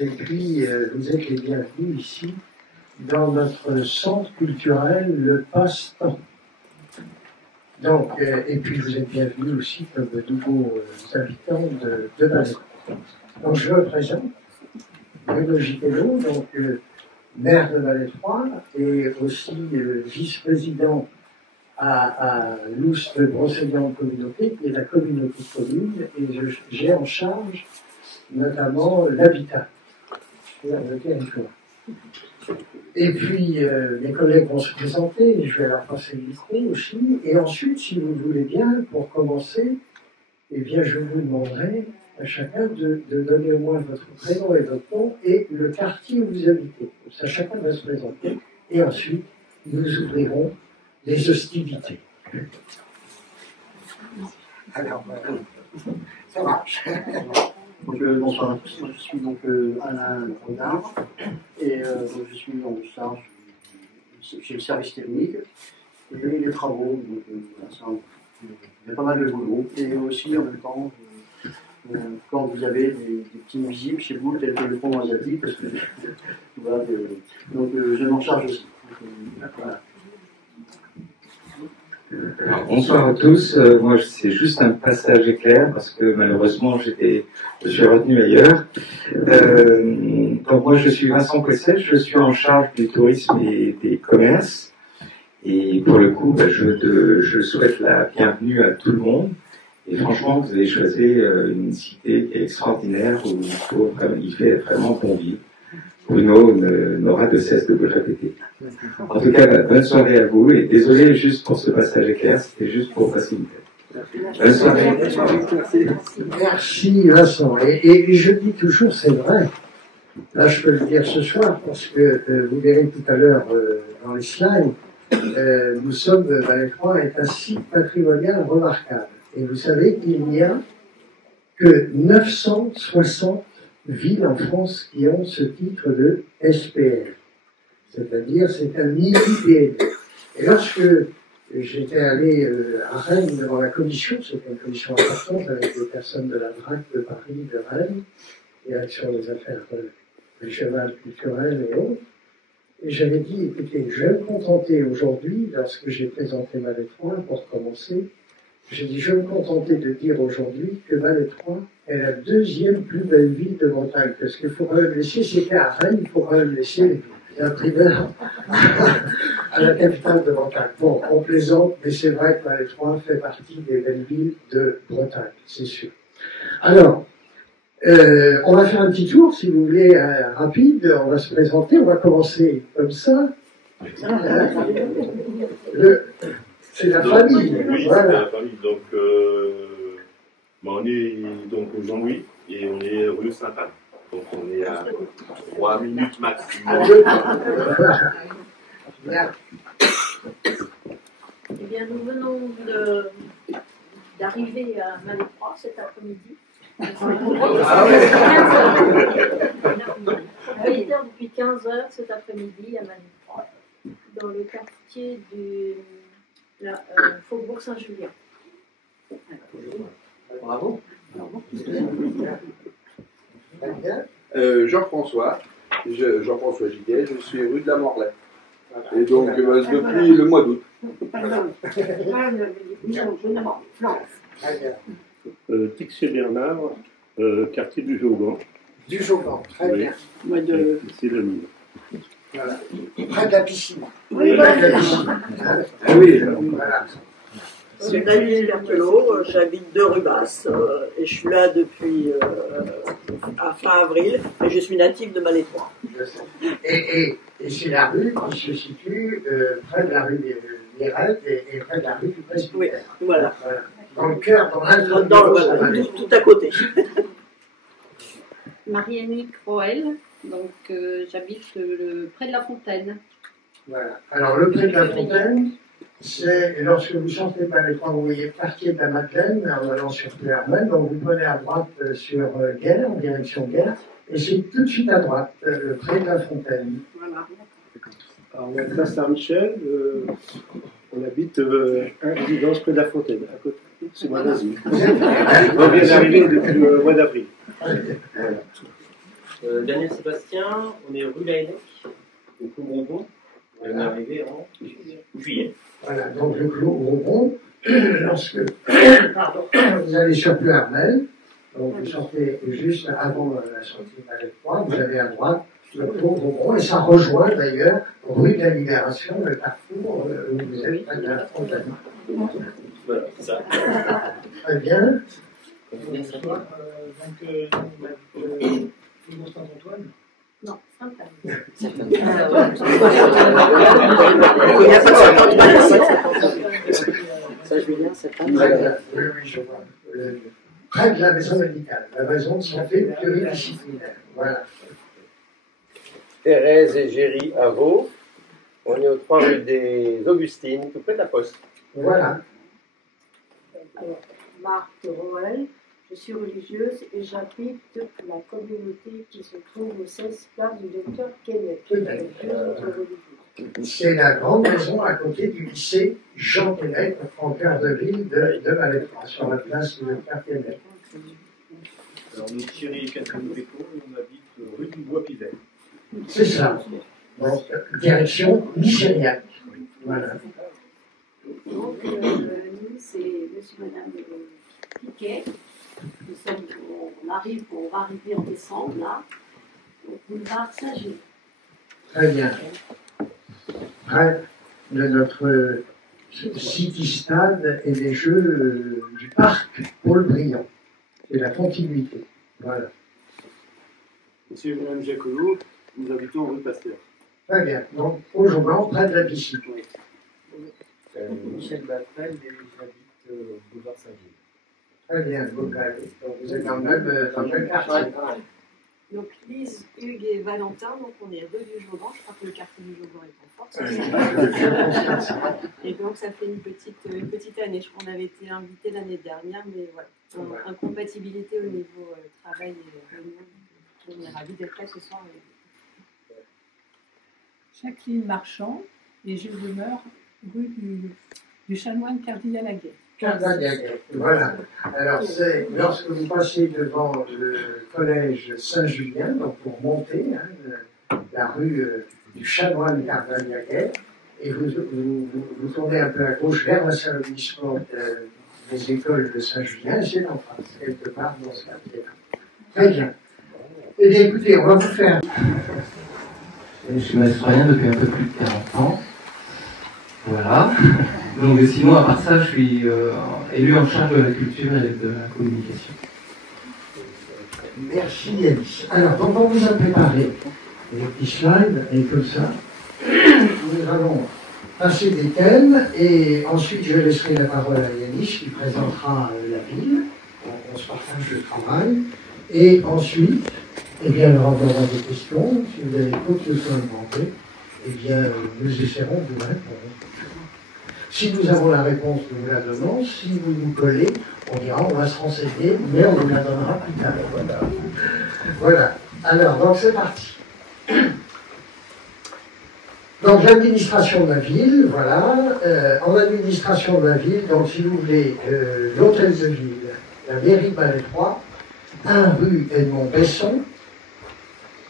Et puis, vous êtes les bienvenus ici, dans notre centre culturel, le Passe-Temps. Donc, et puis vous êtes bienvenus aussi comme de nouveaux habitants de Valais. Donc, je me présente, Bruno Gitello, donc maire de Valais 3 et aussi vice-président à l'Oust de Brocéliande Communauté, qui est la communauté de communes, et j'ai en charge notamment l'habitat, c'est-à-dire le territoire. Et puis, mes collègues vont se présenter, je vais leur passer le micro aussi, et ensuite, si vous voulez bien, pour commencer, eh bien, je vous demanderai à chacun de donner au moins votre prénom et votre nom et le quartier où vous habitez. Ça, chacun va se présenter, et ensuite, nous ouvrirons les hostilités. Alors, ça marche. Donc, bonsoir à tous. Moi, je suis donc Alain Rodard et donc, je suis en charge chez le service technique et les travaux. Donc, il y a pas mal de boulot. Et aussi, en même temps, quand vous avez des petits nuisibles chez vous, tels que le pont asiatique, parce que, voilà, donc je m'en charge aussi. Donc, voilà. Alors, bonsoir à tous. Moi, c'est juste un passage éclair parce que malheureusement, je suis retenu ailleurs. Donc moi, je suis Vincent Cosset. Je suis en charge du tourisme et des commerces. Et pour le coup, je souhaite la bienvenue à tout le monde. Et franchement, vous avez choisi une cité qui est extraordinaire où il fait vraiment bon vivre. Bruno n'aura de cesse de vous le répéter. En tout cas, bonne soirée à vous et désolé juste pour ce passage éclair, c'était juste pour faciliter. Bonne soirée. Merci Vincent. Et je dis toujours, c'est vrai. Là, je peux le dire ce soir parce que vous verrez tout à l'heure dans les slides, nous sommes, Valais 3 est un site patrimonial remarquable. Et vous savez qu'il n'y a que 960 villes en France qui ont ce titre de SPR. C'est-à-dire, c'est un mini-PNE. Et lorsque j'étais allé à Rennes devant la commission, c'était une commission importante avec des personnes de la DRAC de Paris, de Rennes, Direction des affaires régionales, culturelles et autres, et j'avais dit, écoutez, je vais me contenter aujourd'hui, lorsque j'ai présenté Valais 3, pour commencer, j'ai dit, je vais me contenter de dire aujourd'hui que Valais 3 est la deuxième plus belle ville de Bretagne, parce qu'il faut quand même laisser, c'était à Rennes, il faut quand même laisser un primaire à la capitale de Bretagne. Bon, on plaisante, mais c'est vrai que Valais 3 fait partie des belles villes de Bretagne, c'est sûr. Alors, on va faire un petit tour, si vous voulez, rapide, on va se présenter, on va commencer comme ça. C'est la famille. Oui, voilà. c'est la famille. Donc, on est donc au Jean-Louis et on est rue Sainte-Anne. Donc, on est à 3 minutes maximum. Eh bien, nous venons d'arriver à Valais 3 cet après-midi. On était depuis 15 heures cet après-midi à Valais 3, dans le quartier du Faubourg Saint-Julien. Bravo. Jean-François Giguet, je suis rue de la Morlaix. Et donc, depuis le mois d'août. Tixier Bernard, quartier du Jauban. Du Jauban, très bien. C'est le mien. Voilà. Près de la piscine. Oui, près de la piscine. Oui, voilà. C'est Daniel Berthelot, j'habite de Rubas et je suis là depuis à fin avril et je suis native de Valais 3. Et c'est la rue qui se situe près de la rue des Mirettes et près de la rue du Presbytère. Oui, voilà. Dans le cœur, dans l'intérieur. Tout à côté. Marie-Annick Roel, donc j'habite près de la Fontaine. Voilà. Alors le près de la Fontaine, c'est lorsque vous sortez de Valais 3, vous voyez le quartier de la Madeleine en allant sur Clermont, donc vous prenez à droite sur Guerre, en direction Guerre, et c'est tout de suite à droite, le près de la Fontaine. Voilà. Alors, on est à Place Saint-Michel, on habite à résidence près de la Fontaine, à côté. C'est moi d'asile. On vient d'arriver depuis le mois d'avril. Voilà. Daniel Sébastien, on est rue Laennec, au Clos Bonbon. On est arrivé en juillet. Voilà, donc le Clos Bonbon, lorsque vous allez sur Puarmel, donc vous sortez juste avant la sortie de Malais 3, vous avez à droite le Clos Bonbon, et ça rejoint d'ailleurs rue de la Libération, le carrefour où vous êtes près de la Fontaine. Voilà, c'est ça. Très bien. Faubourg Saint-Antoine. Non, Sainte-Anne. Il n'y a pas de Saint-Antoine. Saint-Julien, c'est pas Oui, oui, je vois. Près de la maison médicale, la maison de santé pluridisciplinaire. Voilà. Thérèse et Géry à Vaux. On est aux 3 rue des Augustines, tout près de la Poste. Voilà. Alors, Marthe Roel, je suis religieuse et j'habite la communauté qui se trouve au 16 place du docteur Kenneth. C'est la grande maison à côté du lycée Jean Kenneth, en cœur de ville de Malais, sur la place du docteur Kenneth. Alors, nous, Thierry et Catherine Péco, et on habite rue du Bois-Pivet. C'est ça. Donc, direction nigériane. Voilà. Donc, nous, c'est monsieur et madame Piquet. On va arriver en décembre, là, au boulevard Saint-Gilles. Très bien. Près de notre city-stade et des jeux du parc Paul-Briand. C'est la continuité. Voilà. Monsieur et madame Jacolot, nous habitons rue Pasteur. Très bien. Donc, aujourd'hui, près de la piscine. Michel Batrel et j'habite boulevard Saint-Gilles. Très bien. Donc, vous êtes dans le même quartier. Donc Lise, Hugues et Valentin, donc on est rue du Jauban, je crois que le quartier du Jauban est en force. Et donc ça fait une petite année, je crois qu'on avait été invité l'année dernière, mais voilà, incompatibilité au niveau travail et réunion. On est ravis d'être là ce soir avec vous. Jacqueline Marchand, et je demeure rue du Chanoine Cardinal-Laguet. Voilà. Alors, c'est lorsque vous passez devant le collège Saint-Julien, donc pour monter la rue du Chanoine Cardinal-Laguet, et vous tournez un peu à gauche vers la salle de sport des écoles de Saint-Julien, et c'est en face, quelque part dans ce quartier-là. Très bien. Eh bien, écoutez, on va vous faire. Je suis maçonien depuis un peu plus de 40 ans. Voilà. Donc sinon, à part ça, je suis élu en charge de la culture et de la communication. Merci Yanis. Alors, donc on vous a préparé des petits slides, et comme ça, nous allons passer des thèmes, et ensuite je laisserai la parole à Yanis qui présentera la ville. On se partage le travail. Et ensuite, eh bien, nous aurons des questions. Si vous avez quoi que ce soit à demander, eh bien, nous essaierons de vous répondre. Si nous avons la réponse, nous vous la donnons. Si vous nous collez, on dira, on va se renseigner, mais on vous la donnera plus tard. Voilà. Alors, donc c'est parti. Donc l'administration de la ville, voilà. En administration de la ville, donc si vous voulez, l'hôtel de ville, la mairie de Malais 3, 1 rue Edmond Besson,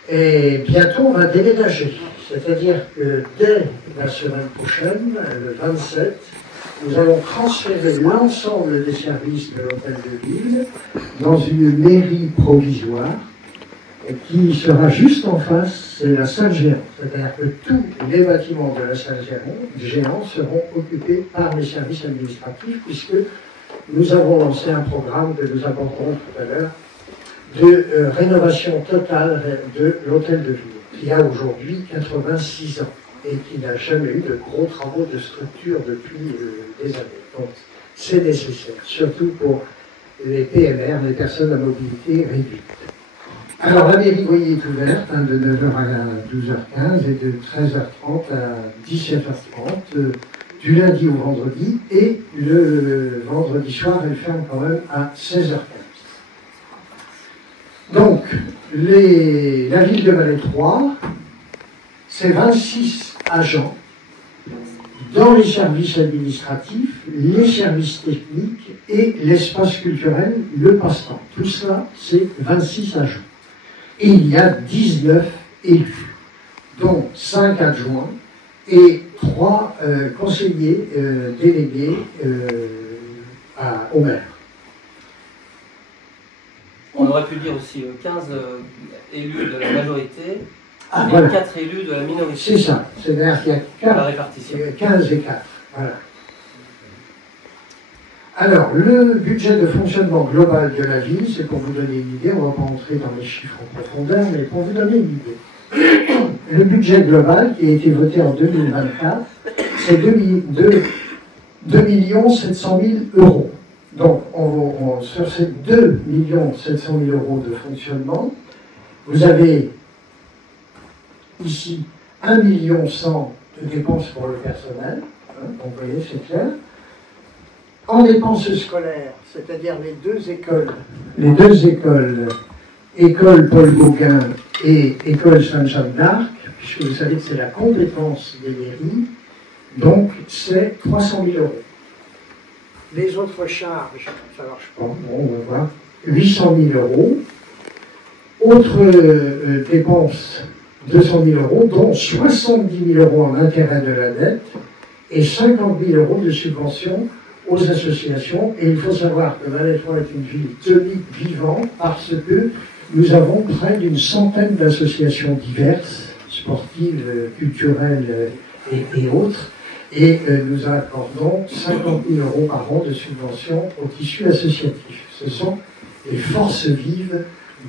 et bientôt on va déménager. C'est-à-dire que dès la semaine prochaine, le 27, nous allons transférer l'ensemble des services de l'hôtel de ville dans une mairie provisoire qui sera juste en face, c'est la salle géante. C'est-à-dire que tous les bâtiments de la salle géante seront occupés par les services administratifs, puisque nous avons lancé un programme que nous aborderons tout à l'heure de rénovation totale de l'hôtel de ville, qui a aujourd'hui 86 ans et qui n'a jamais eu de gros travaux de structure depuis des années. Donc c'est nécessaire, surtout pour les PMR, les personnes à mobilité réduite. Alors la mairie, vous voyez, est ouverte de 9h à 12h15 et de 13h30 à 17h30, du lundi au vendredi, et le vendredi soir, elle ferme quand même à 16h15. Donc, la ville de Malais 3, c'est 26 agents dans les services administratifs, les services techniques et l'espace culturel, le passe-temps. Tout cela, c'est 26 agents. Et il y a 19 élus, dont 5 adjoints et 3 conseillers délégués au maire. On aurait pu dire aussi 15 élus de la majorité et voilà. 4 élus de la minorité. C'est ça, c'est-à-dire qu'il y a 15 et 4. Voilà. Alors, le budget de fonctionnement global de la ville, c'est pour vous donner une idée, on ne va pas entrer dans les chiffres en profondeur, mais pour vous donner une idée. Le budget global qui a été voté en 2024, c'est 2 700 000 euros. Donc, sur ces 2 700 000 euros de fonctionnement, vous avez ici 1 100 000 de dépenses pour le personnel, hein, donc vous voyez, c'est clair. En dépenses scolaires, c'est-à-dire les deux écoles, école Paul Gauguin et école Sainte-Jeanne d'Arc, puisque vous savez que c'est la compétence des mairies, donc c'est 300 000 euros. Les autres charges, ça marche pas, bon, on va voir, 800 000 euros. Autres dépenses, 200 000 euros, dont 70 000 euros en intérêt de la dette et 50 000 euros de subventions aux associations. Et il faut savoir que Valais-Trois est une ville tenue vivante parce que nous avons près d'une centaine d'associations diverses, sportives, culturelles et autres. Et nous accordons 50 000 euros par an de subventions au tissu associatif. Ce sont les forces vives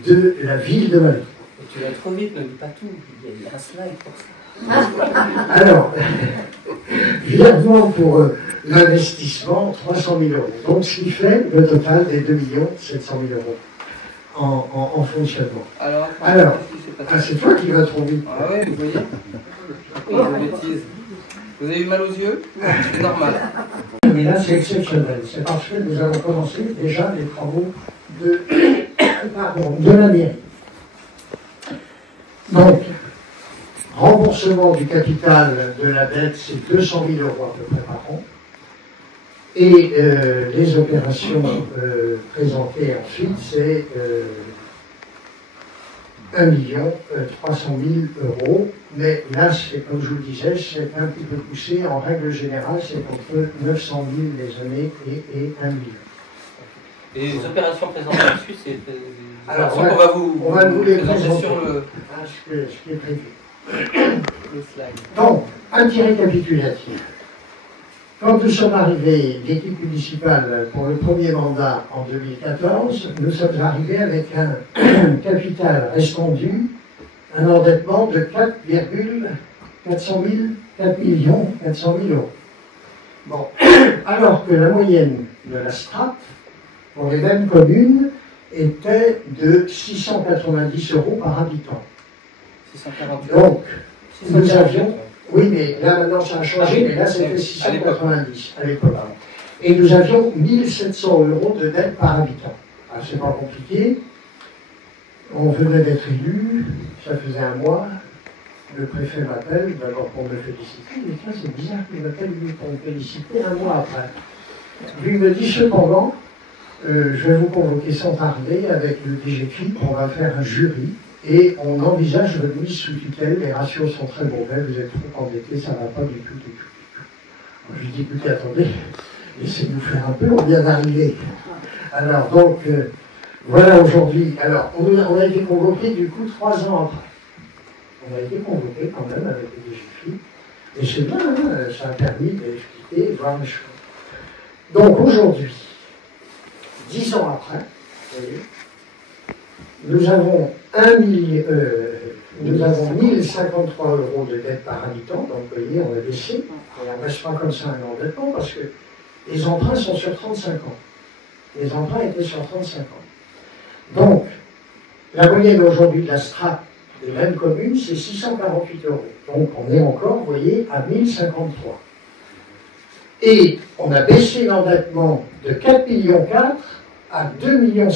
de la ville de Valais. Tu vas trop vite, ne dis pas tout. Il y a un slide pour ça. Alors, virement pour l'investissement, 300 000 euros. Donc, ce qui fait le total des 2 700 000 euros en fonctionnement. Alors, c'est toi qui vas trop vite. Ah oui, vous voyez. Bêtise. Vous avez eu mal aux yeux? C'est normal. Mais là, c'est exceptionnel. C'est parce que nous avons commencé déjà les travaux de la mairie. Donc, remboursement du capital de la dette, c'est 200 000 euros à peu près par an. Et les opérations présentées ensuite, c'est 1 300 000 euros. Mais là, c'est comme je vous le disais, c'est un petit peu poussé. En règle générale, c'est entre 900 000 les années et 1 million. Et les opérations présentées dessus, c'est alors, on va vous les présenter sur le... ce qui est prévu. Le slide. Donc, un petit récapitulatif. Quand nous sommes arrivés, l'équipe municipale, pour le premier mandat en 2014, nous sommes arrivés avec un capital restant dû, un endettement de 4 400 000 euros. Bon, alors que la moyenne de la strate, pour les mêmes communes, était de 690 euros par habitant. 648. Donc, nous avions... Oui, mais là maintenant ça a changé, mais là c'était 690 à l'époque. Et nous avions 1 700 euros de dette par habitant. Alors c'est pas compliqué. On venait d'être élu, ça faisait un mois. Le préfet m'appelle, d'abord pour me féliciter, mais ça c'est bizarre qu'il m'appelle lui pour me féliciter un mois après. Lui me dit cependant, je vais vous convoquer sans tarder avec le DGFIP, on va faire un jury. Et on envisage votre mise sous tutelle, les ratios sont très mauvais, vous êtes trop endettés, ça ne va pas du tout. Alors, je dis, écoutez, attendez, laissez-nous faire un peu, on vient d'arriver. Alors, donc, voilà aujourd'hui. Alors, on a été convoqué du coup 3 ans après. On a été convoqué quand même avec le DGFI. Et c'est bien, hein, ça a permis d'expliquer et voir les choses. Donc, aujourd'hui, 10 ans après, vous voyez, nous avons 1053 euros de dette par habitant, donc vous voyez, on a baissé, et on ne reste pas comme ça un endettement, parce que les emprunts sont sur 35 ans. Les emprunts étaient sur 35 ans. Donc, la moyenne aujourd'hui de la strate des mêmes communes, c'est 648 euros. Donc, on est encore, vous voyez, à 1053. Et on a baissé l'endettement de 4,4 millions à 2,7 millions.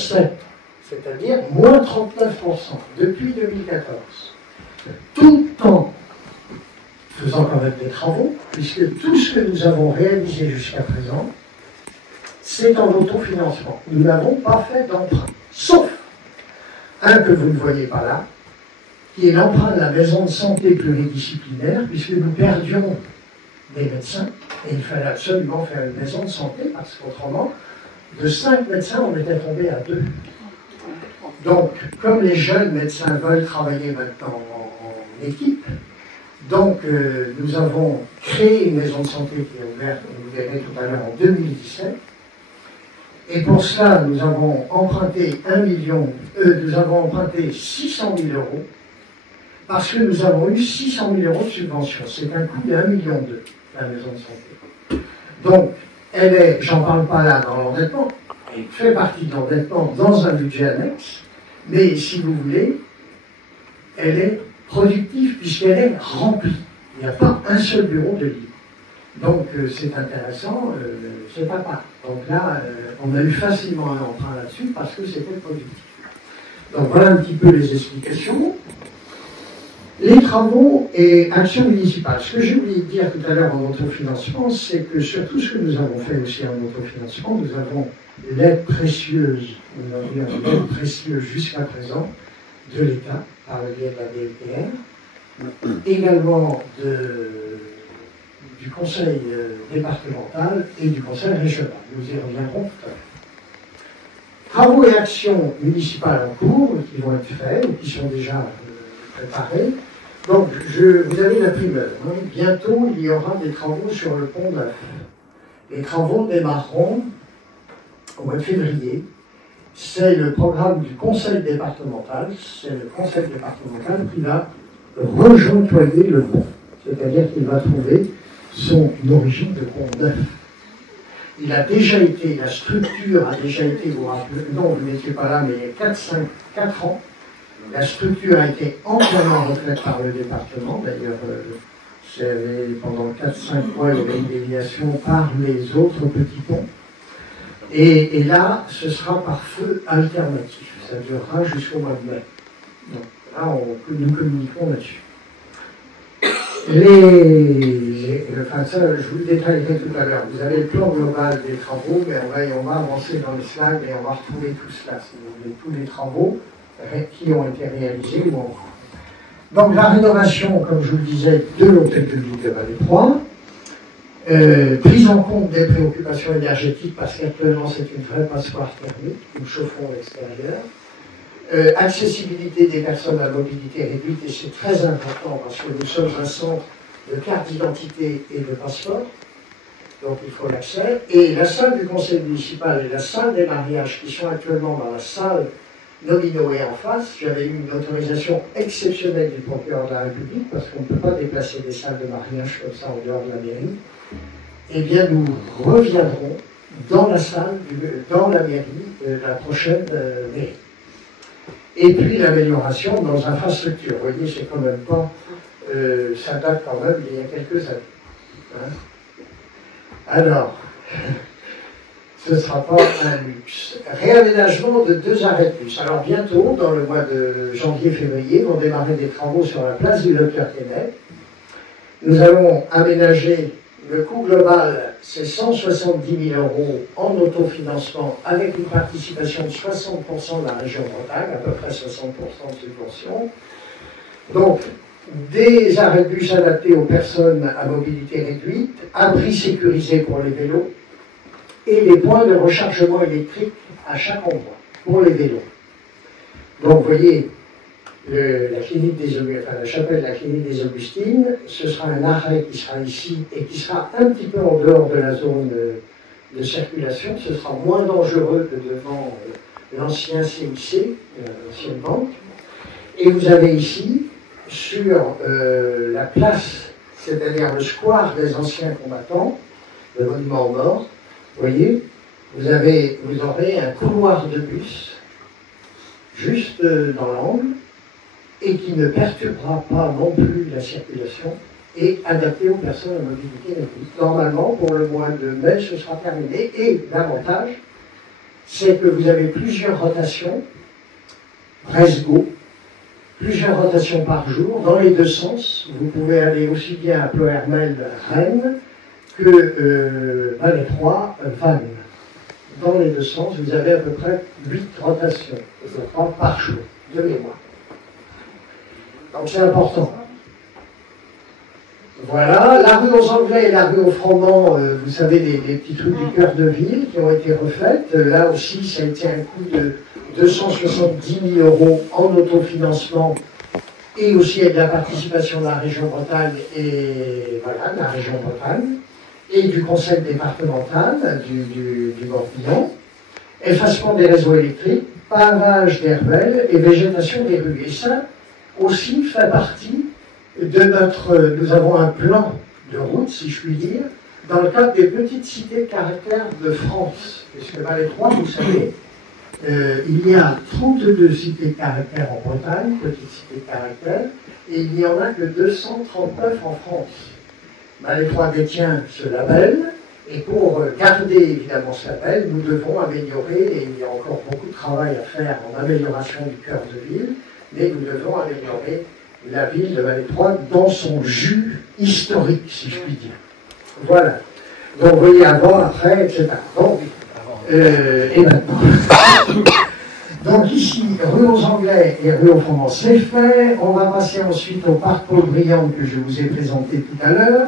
C'est-à-dire moins 39% depuis 2014. Tout en faisant quand même des travaux, puisque tout ce que nous avons réalisé jusqu'à présent, c'est en autofinancement. Nous n'avons pas fait d'emprunt, sauf un que vous ne voyez pas là, qui est l'emprunt de la maison de santé pluridisciplinaire, puisque nous perdions des médecins, et il fallait absolument faire une maison de santé, parce qu'autrement, de 5 médecins, on était tombé à 2. Donc, comme les jeunes médecins veulent travailler maintenant en équipe, donc nous avons créé une maison de santé qui est ouverte, vous verrez tout à l'heure, en 2017. Et pour cela, nous avons emprunté nous avons emprunté 600 000 euros, parce que nous avons eu 600 000 euros de subvention. C'est un coût de 1,2 million, la maison de santé. Donc, elle est, j'en parle pas là dans l'endettement, elle fait partie de l'endettement dans un budget annexe, mais si vous voulez, elle est productive puisqu'elle est remplie. Il n'y a pas un seul bureau de libre. Donc c'est intéressant, c'est pas mal. Donc là, on a eu facilement un emprunt là-dessus parce que c'était productif. Donc voilà un petit peu les explications. Les travaux et actions municipales. Ce que j'ai oublié de dire tout à l'heure en autofinancement, c'est que sur tout ce que nous avons fait aussi en autofinancement, nous avons l'aide précieuse, nous avons eu une aide précieuse jusqu'à présent de l'État par le biais de la DLPR, également du conseil départemental et du conseil régional. Nous y reviendrons tout à l'heure. Travaux et actions municipales en cours qui vont être faits ou qui sont déjà préparés. Donc, vous avez la primeur. Hein. Bientôt, il y aura des travaux sur le pont d'Af. Les travaux démarreront au mois de février. C'est le programme du conseil départemental. C'est le conseil départemental qui va rejointoyer le pont. C'est-à-dire qu'il va trouver son origine de pont neuf. Il a déjà été, la structure a déjà été, vous rappelez, non, vous n'étiez pas là, mais il y a 4 ans, la structure a été entièrement refaite par le département. D'ailleurs, pendant 4-5 mois, il y avait une déviation par les autres petits ponts. Et là, ce sera par feu alternatif. Ça durera jusqu'au mois de mai. Donc là, nous communiquons là-dessus. Enfin, ça, je vous le détaillerai tout à l'heure. Vous avez le plan global des travaux, mais on va avancer dans les slides et on va retrouver tout cela, si vous voulez, tous les travaux qui ont été réalisés ou en cours. Donc la rénovation, comme je vous le disais, de l'hôtel de ville de Vallée-Trois, prise en compte des préoccupations énergétiques, parce qu'actuellement c'est une vraie passoire thermique, nous chauffons l'extérieur. Accessibilité des personnes à mobilité réduite, et c'est très important parce que nous sommes un centre de carte d'identité et de passeport, donc il faut l'accès. Et la salle du conseil municipal et la salle des mariages qui sont actuellement dans la salle Nominoé en face, j'avais eu une autorisation exceptionnelle du procureur de la République parce qu'on ne peut pas déplacer des salles de mariage comme ça en dehors de la mairie. Eh bien, nous reviendrons dans la salle, dans la mairie, la prochaine mairie. Et puis l'amélioration dans les infrastructures. Vous voyez, c'est quand même pas. Ça date quand même il y a quelques années. Hein. Alors, ce ne sera pas un luxe. Réaménagement de 2 arrêts de bus. Alors bientôt, dans le mois de janvier-février, vont démarrer des travaux sur la place du Docteur Kenneth. Nous allons aménager. Le coût global, c'est 170 000 € en autofinancement avec une participation de 60% de la région Bretagne, à peu près 60% de subvention. Donc, des arrêts de bus adaptés aux personnes à mobilité réduite, abris sécurisés pour les vélos et des points de rechargement électrique à chaque endroit pour les vélos. Donc, vous voyez, la chapelle de la clinique des Augustines, ce sera un arrêt qui sera ici et qui sera un petit peu en dehors de la zone de circulation. Ce sera moins dangereux que devant l'ancien CIC, l'ancienne banque. Et vous avez ici, sur la place, c'est-à-dire le square des anciens combattants, le monument aux morts, vous voyez, vous aurez un couloir de bus juste dans l'angle, et qui ne perturbera pas non plus la circulation et adapté aux personnes à mobilité réduite. Normalement, pour le mois de mai, ce sera terminé. Et l'avantage, c'est que vous avez plusieurs rotations, Resgo, plusieurs rotations par jour, dans les 2 sens. Vous pouvez aller aussi bien à Ploermel, Rennes, que Vallée-Trois, Vannes. Dans les 2 sens, vous avez à peu près 8 rotations, je crois, par jour. de mémoire. Donc c'est important. Voilà, la rue aux Anglais et la rue aux Froment, vous savez, les petites rues du cœur de ville qui ont été refaites. Là aussi, ça a été un coût de 270 000 € en autofinancement et aussi avec la participation de la région Bretagne et voilà, de la région Bretagne et du conseil départemental du Morbihan. Effacement des réseaux électriques, pavage des ruelles et végétation des rues. Et ça aussi fait partie de notre... Nous avons un plan de route, si je puis dire, dans le cadre des petites cités de caractère de France. Puisque dans les trois, vous savez, il y a 32 cités de caractère en Bretagne, petites cités de caractère, et il n'y en a que 239 en France. Les trois détient ce label, et pour garder évidemment ce label, nous devons améliorer, et il y a encore beaucoup de travail à faire en amélioration du cœur de ville, mais nous devons améliorer la ville de Malétroit dans son jus historique, si je puis dire. Voilà. Donc, vous voyez, avant, après, etc. Donc, et maintenant. Donc, ici, rue aux Anglais et rue aux Froment, c'est fait. On va passer ensuite au parc Paul-Briand que je vous ai présenté tout à l'heure.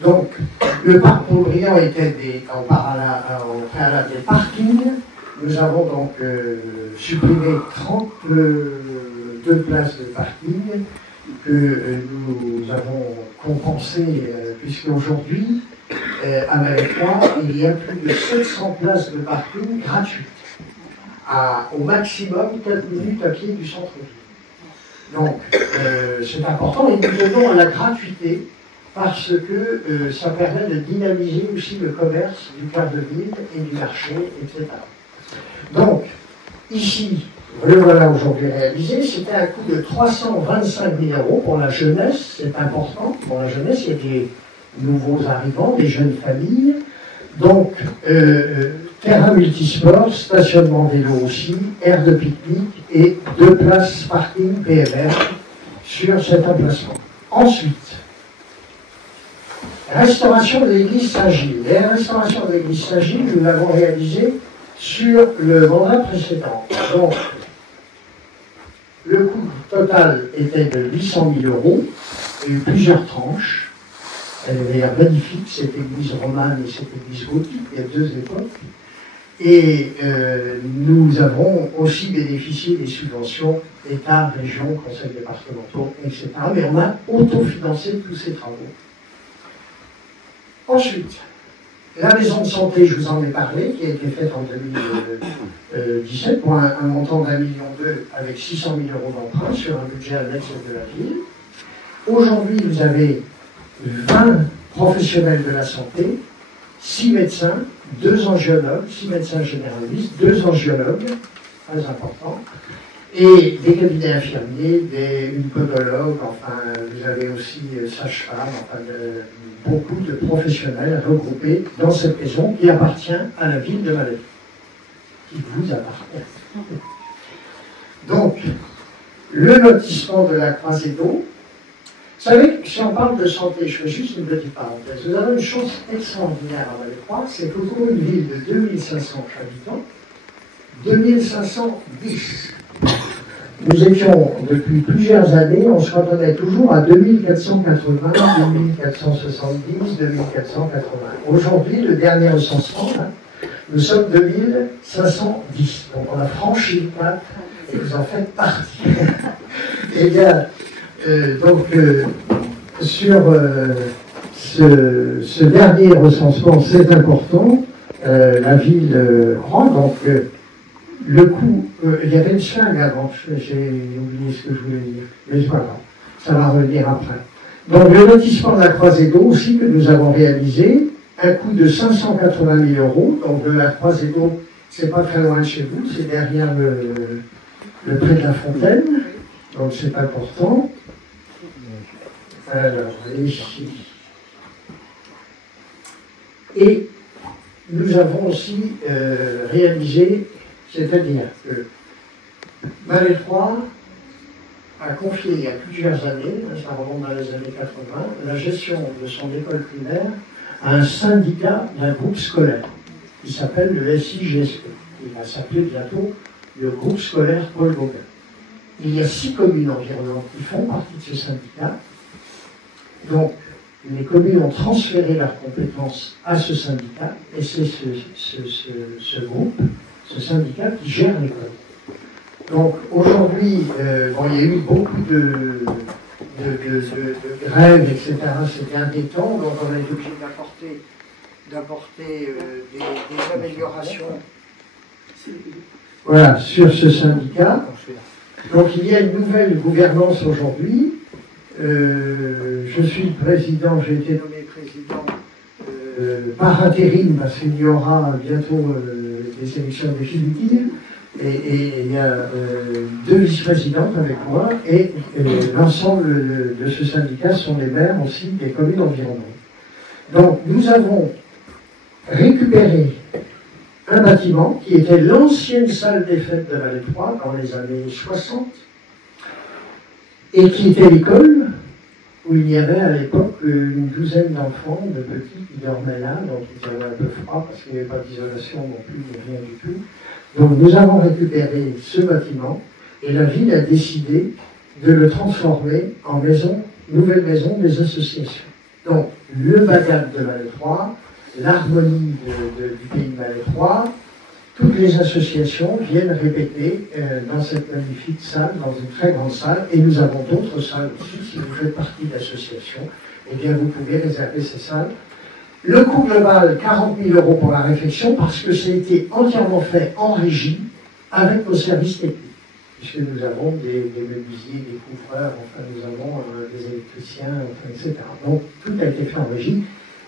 Donc, le parc Paul-Briand était en préalable des parkings. Nous avons donc supprimé 32 places de parking que nous avons compensées, puisque aujourd'hui, à Malétroit, il y a plus de 700 places de parking gratuites, au maximum 4 minutes à pied du centre-ville. Donc, c'est important, et nous donnons à la gratuité, parce que ça permet de dynamiser aussi le commerce du cœur de ville et du marché, etc. Donc, ici, le voilà aujourd'hui réalisé, c'était un coût de 325 000 € pour la jeunesse, c'est important, pour la jeunesse, il y a des nouveaux arrivants, des jeunes familles, donc terrain multisport, stationnement vélo aussi, aire de pique-nique et 2 places parking PMR sur cet emplacement. Ensuite, restauration de l'église Saint-Gilles. La restauration de l'église Saint-Gilles, nous l'avons réalisée sur le mandat précédent. Donc, le coût total était de 800 000 €. Il y a eu plusieurs tranches. Elle est d'ailleurs magnifique, cette église romane et cette église gothique. Il y a 2 époques. Et nous avons aussi bénéficié des subventions État, région, conseils départementaux, etc. Mais on a autofinancé tous ces travaux. Ensuite, la maison de santé, je vous en ai parlé, qui a été faite en 2017 pour un montant d'1,2 million avec 600 000 € d'emprunt sur un budget annexe de la ville. Aujourd'hui, vous avez 20 professionnels de la santé, 6 médecins, 2 angiologues, 6 médecins généralistes, 2 angiologues, très important, et des cabinets infirmiers, une podologue, enfin, vous avez aussi sage-femme, enfin, beaucoup de professionnels regroupés dans cette maison qui appartient à la ville de Malétroit, qui vous appartient. Donc, le lotissement de la Croisée d'Eau. Vous savez, si on parle de santé, je fais juste une petite parenthèse. Vous avez une chose extraordinaire à Malétroit, c'est que pour une ville de 2500 habitants, 2510. Nous étions, depuis plusieurs années, on se cantonnait toujours à 2480, 2470, 2480. Aujourd'hui, le dernier recensement, là, nous sommes 2510. Donc on a franchi le cap et vous en faites partie. Eh bien, sur ce dernier recensement, c'est important. La ville rend donc le coût. Il y avait une slingue avant, j'ai oublié ce que je voulais dire. Mais voilà, ça va revenir après. Donc le lotissement de la Croisée d'Eau aussi que nous avons réalisé, un coût de 580 000 €. Donc de la Croisée d'Eau, c'est pas très loin de chez vous, c'est derrière le pré de la Fontaine. Donc c'est important. Alors, ici. Et nous avons aussi réalisé, c'est-à-dire que Malétroit a confié il y a plusieurs années, ça remonte dans les années 80, la gestion de son école primaire à un syndicat d'un groupe scolaire qui s'appelle le SIGSP. Il va s'appeler bientôt le groupe scolaire Paul Gauguin. Il y a 6 communes environnantes qui font partie de ce syndicat. Donc, les communes ont transféré leurs compétences à ce syndicat, et c'est ce groupe, ce syndicat qui gère l'école. Donc, aujourd'hui, bon, il y a eu beaucoup de grèves, etc. C'était un des temps, donc on a été obligé d'apporter des améliorations, voilà, sur ce syndicat. Donc il y a une nouvelle gouvernance aujourd'hui. Je suis président, j'ai été nommé président par intérim, parce qu'il y aura bientôt des élections définitives. Et il y a 2 vice-présidentes avec moi, et l'ensemble de ce syndicat sont les maires aussi des communes environnantes. Donc nous avons récupéré un bâtiment qui était l'ancienne salle des fêtes de Vallée 3 dans les années 60, et qui était l'école où il y avait à l'époque une douzaine d'enfants, de petits qui dormaient là, donc ils avaient un peu froid parce qu'il n'y avait pas d'isolation non plus, rien du tout. Donc nous avons récupéré ce bâtiment et la ville a décidé de le transformer en maison, nouvelle maison des associations. Donc le Bagad de Vallée 3, l'harmonie du pays de Vallée 3, toutes les associations viennent répéter dans cette magnifique salle, dans une très grande salle, et nous avons d'autres salles aussi. Si vous faites partie d'associations, eh bien vous pouvez réserver ces salles. Le coût global, 40 000 € pour la réfection, parce que ça a été entièrement fait en régie avec nos services techniques, puisque nous avons des menuisiers, des couvreurs, enfin nous avons des électriciens, enfin, etc. Donc tout a été fait en régie,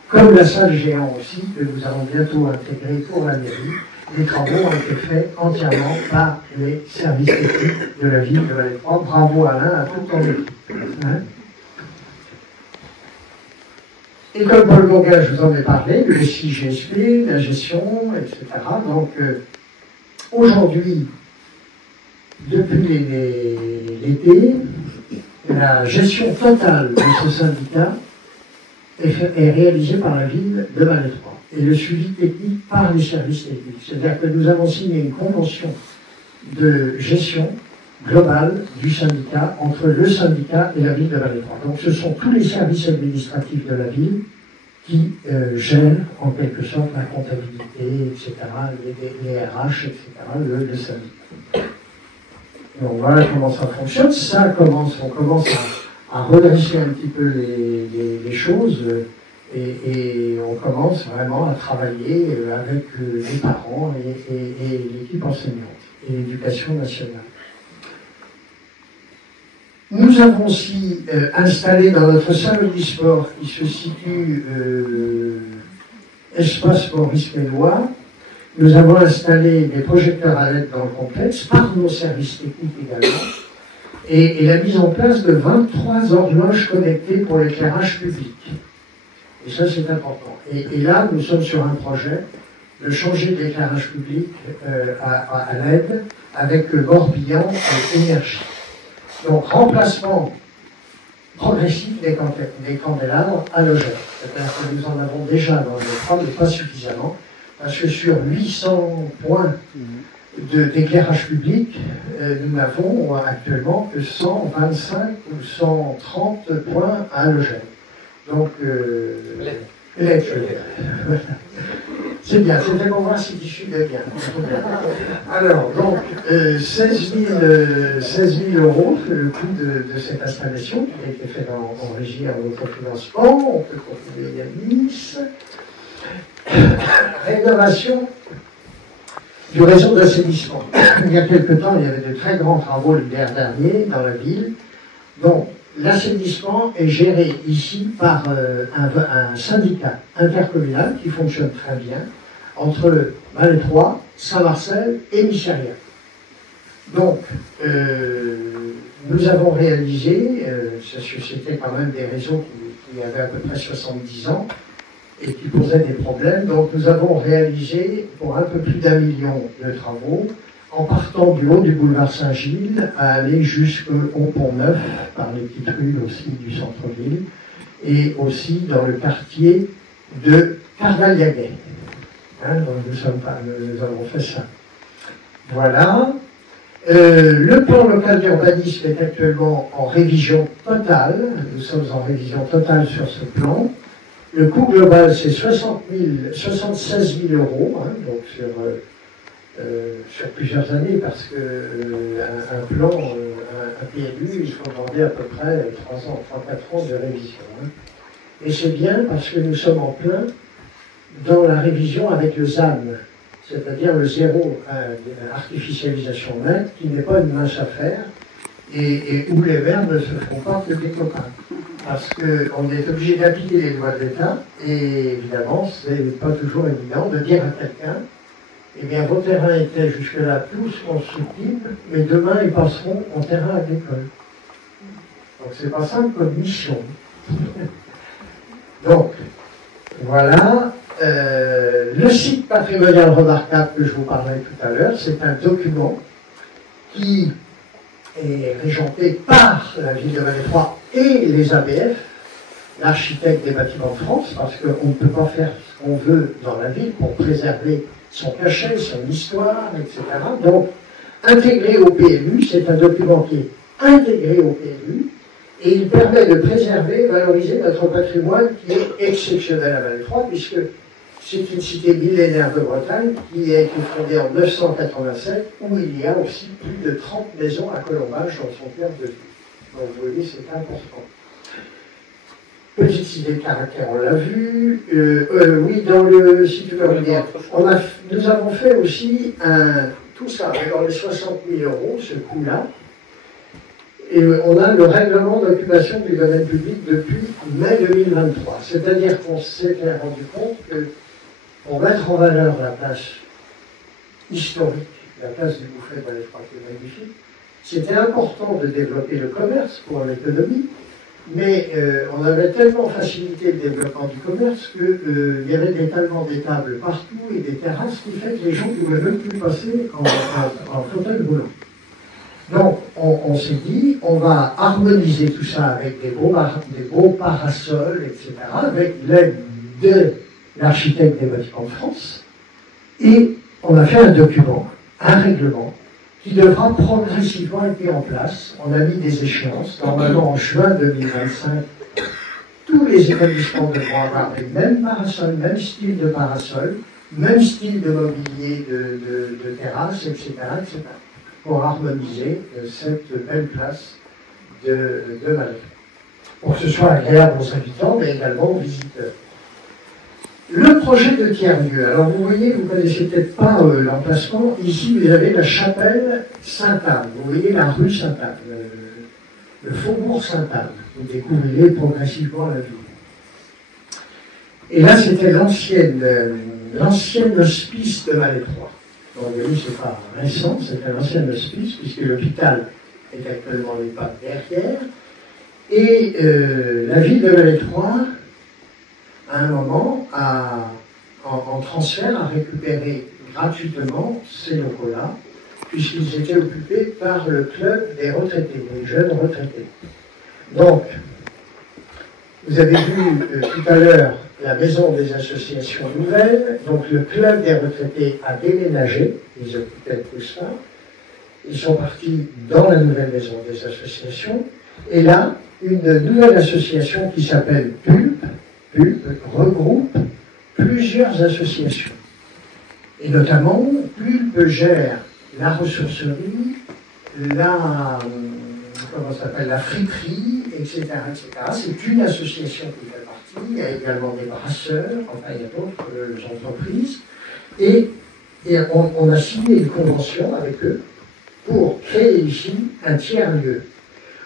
comme la salle géant aussi, que nous allons bientôt intégrer pour la mairie. Les travaux ont été faits entièrement par les services techniques de la ville de Vallée 3. Bravo Alain, à toute ton équipe. Hein? École Paul Gauguin, je vous en ai parlé, le SIGSP, la gestion, etc. Donc, aujourd'hui, depuis l'été, la gestion totale de ce syndicat est réalisée par la ville de Vallée 3 et le suivi technique par les services techniques. C'est-à-dire que nous avons signé une convention de gestion globale du syndicat entre le syndicat et la ville de Vallée 3. Donc ce sont tous les services administratifs de la ville qui gèrent en quelque sorte la comptabilité, etc., les RH, etc., le syndicat. Donc voilà comment ça fonctionne. On commence à redresser un petit peu les choses et on commence vraiment à travailler avec les parents et l'équipe enseignante et l'éducation nationale. Nous avons aussi installé dans notre salle du sport qui se situe Espace Maurice Mélois, nous avons installé des projecteurs à LED dans le complexe par nos services techniques également et la mise en place de 23 horloges connectées pour l'éclairage public. Et ça c'est important. Et là nous sommes sur un projet de changer d'éclairage public à LED avec Morbihan Énergie. Donc, remplacement progressif des candélabres halogènes. C'est-à-dire que nous en avons déjà dans le programme, mais pas suffisamment, parce que sur 800 points d'éclairage public, nous n'avons actuellement que 125 ou 130 points halogènes. Donc, LED. C'est bien, c'était pour voir si tu suivais bien. Alors, donc, 16 000 € le coût de cette installation qui a été faite en régie à autofinancement. On peut continuer Yanis. Rénovation du réseau d'assainissement. Il y a quelque temps, il y avait de très grands travaux l'hiver dernier dans la ville. Donc, l'assainissement est géré ici par un syndicat intercommunal qui fonctionne très bien entre Vallée 3, Saint-Marcel et Michériac. Donc, nous avons réalisé, c'était quand même des réseaux qui avaient à peu près 70 ans et qui posaient des problèmes, donc nous avons réalisé pour un peu plus d'1 million de travaux, en partant du haut du boulevard Saint-Gilles à aller jusqu'au Pont-Neuf, par les petites rues aussi du centre-ville, et aussi dans le quartier de Cardaliaguet. Hein, donc nous avons fait ça. Voilà. Le plan local d'urbanisme est actuellement en révision totale. Nous sommes en révision totale sur ce plan. Le coût global, c'est 76 000 euros, hein, donc sur plusieurs années, parce que un plan, un PLU, il faut demander à peu près 3-4 ans de révision. Hein. Et c'est bien parce que nous sommes en plein dans la révision avec le ZAN, c'est-à-dire le zéro artificialisation nette, qui n'est pas une mince affaire, et où les maires ne se font pas que des copains. Parce qu'on est obligé d'appliquer les lois de l'État, et évidemment, c'est pas toujours évident de dire à quelqu'un, eh bien, vos terrains étaient jusque-là tous constructibles, mais demain, ils passeront en terrain agricole. Donc, c'est pas simple comme mission. Donc, voilà. Le site patrimonial remarquable que je vous parlais tout à l'heure, c'est un document qui est régenté par la ville de Malétroit et les ABF, l'architecte des bâtiments de France, parce qu'on ne peut pas faire ce qu'on veut dans la ville pour préserver son cachet, son histoire, etc. Donc, intégré au PLU, c'est un document qui est intégré au PLU, et il permet de préserver, valoriser notre patrimoine qui est exceptionnel à Malétroit, puisque c'est une cité millénaire de Bretagne qui a été fondée en 987, où il y a aussi plus de 30 maisons à colombage dans son cœur de ville. Donc vous voyez, c'est important. Petite cité de caractère, on l'a vu. Oui, dans le site urbain, nous avons fait aussi tout ça, dans les 60 000 euros, ce coût-là. Et on a le règlement d'occupation du domaine public depuis mai 2023. C'est-à-dire qu'on s'est rendu compte que pour mettre en valeur la place historique, la place du Bouffet de Malétroit qui est magnifique, c'était important de développer le commerce pour l'économie, mais on avait tellement facilité le développement du commerce qu'il y avait des étalement des tables partout et des terrasses qui fait que les gens ne pouvaient même plus passer en fauteuil roulant. Donc, on s'est dit, on va harmoniser tout ça avec des beaux parasols, etc., avec l'aide de l'architecte des bâtiments de France, et on a fait un document, un règlement, qui devra progressivement être mis en place. On a mis des échéances, normalement en juin 2025, tous les établissements devront avoir les mêmes parasols, même style de parasol, même style de mobilier de terrasse, etc., pour harmoniser cette belle place de Malétroit. Pour que ce soit agréable aux habitants, mais également aux visiteurs. Le projet de tiers-lieu. Alors vous voyez, vous ne connaissez peut-être pas l'emplacement. Ici, vous avez la chapelle Sainte-Anne. Vous voyez la rue Sainte-Anne, le faubourg Sainte-Anne. Vous découvrirez progressivement la ville. Et là, c'était l'ancienne hospice de Malétroit. Donc vous voyez, c'est pas récent, c'est un ancien hospice, puisque l'hôpital est actuellement pas derrière. Et la ville de Malétroit, à un moment, en transfert, a récupéré gratuitement ces locaux-là, puisqu'ils étaient occupés par le club des retraités, des jeunes retraités. Donc, vous avez vu tout à l'heure la maison des associations nouvelles, donc le club des retraités a déménagé, ils occupaient tout ça, ils sont partis dans la nouvelle maison des associations, et là, une nouvelle association qui s'appelle PULP regroupe plusieurs associations. Et notamment, PULP gère la ressourcerie, la friperie, etc. C'est une association qui fait partie, il y a également des brasseurs, enfin il y a d'autres entreprises, et on a signé une convention avec eux pour créer ici un tiers-lieu,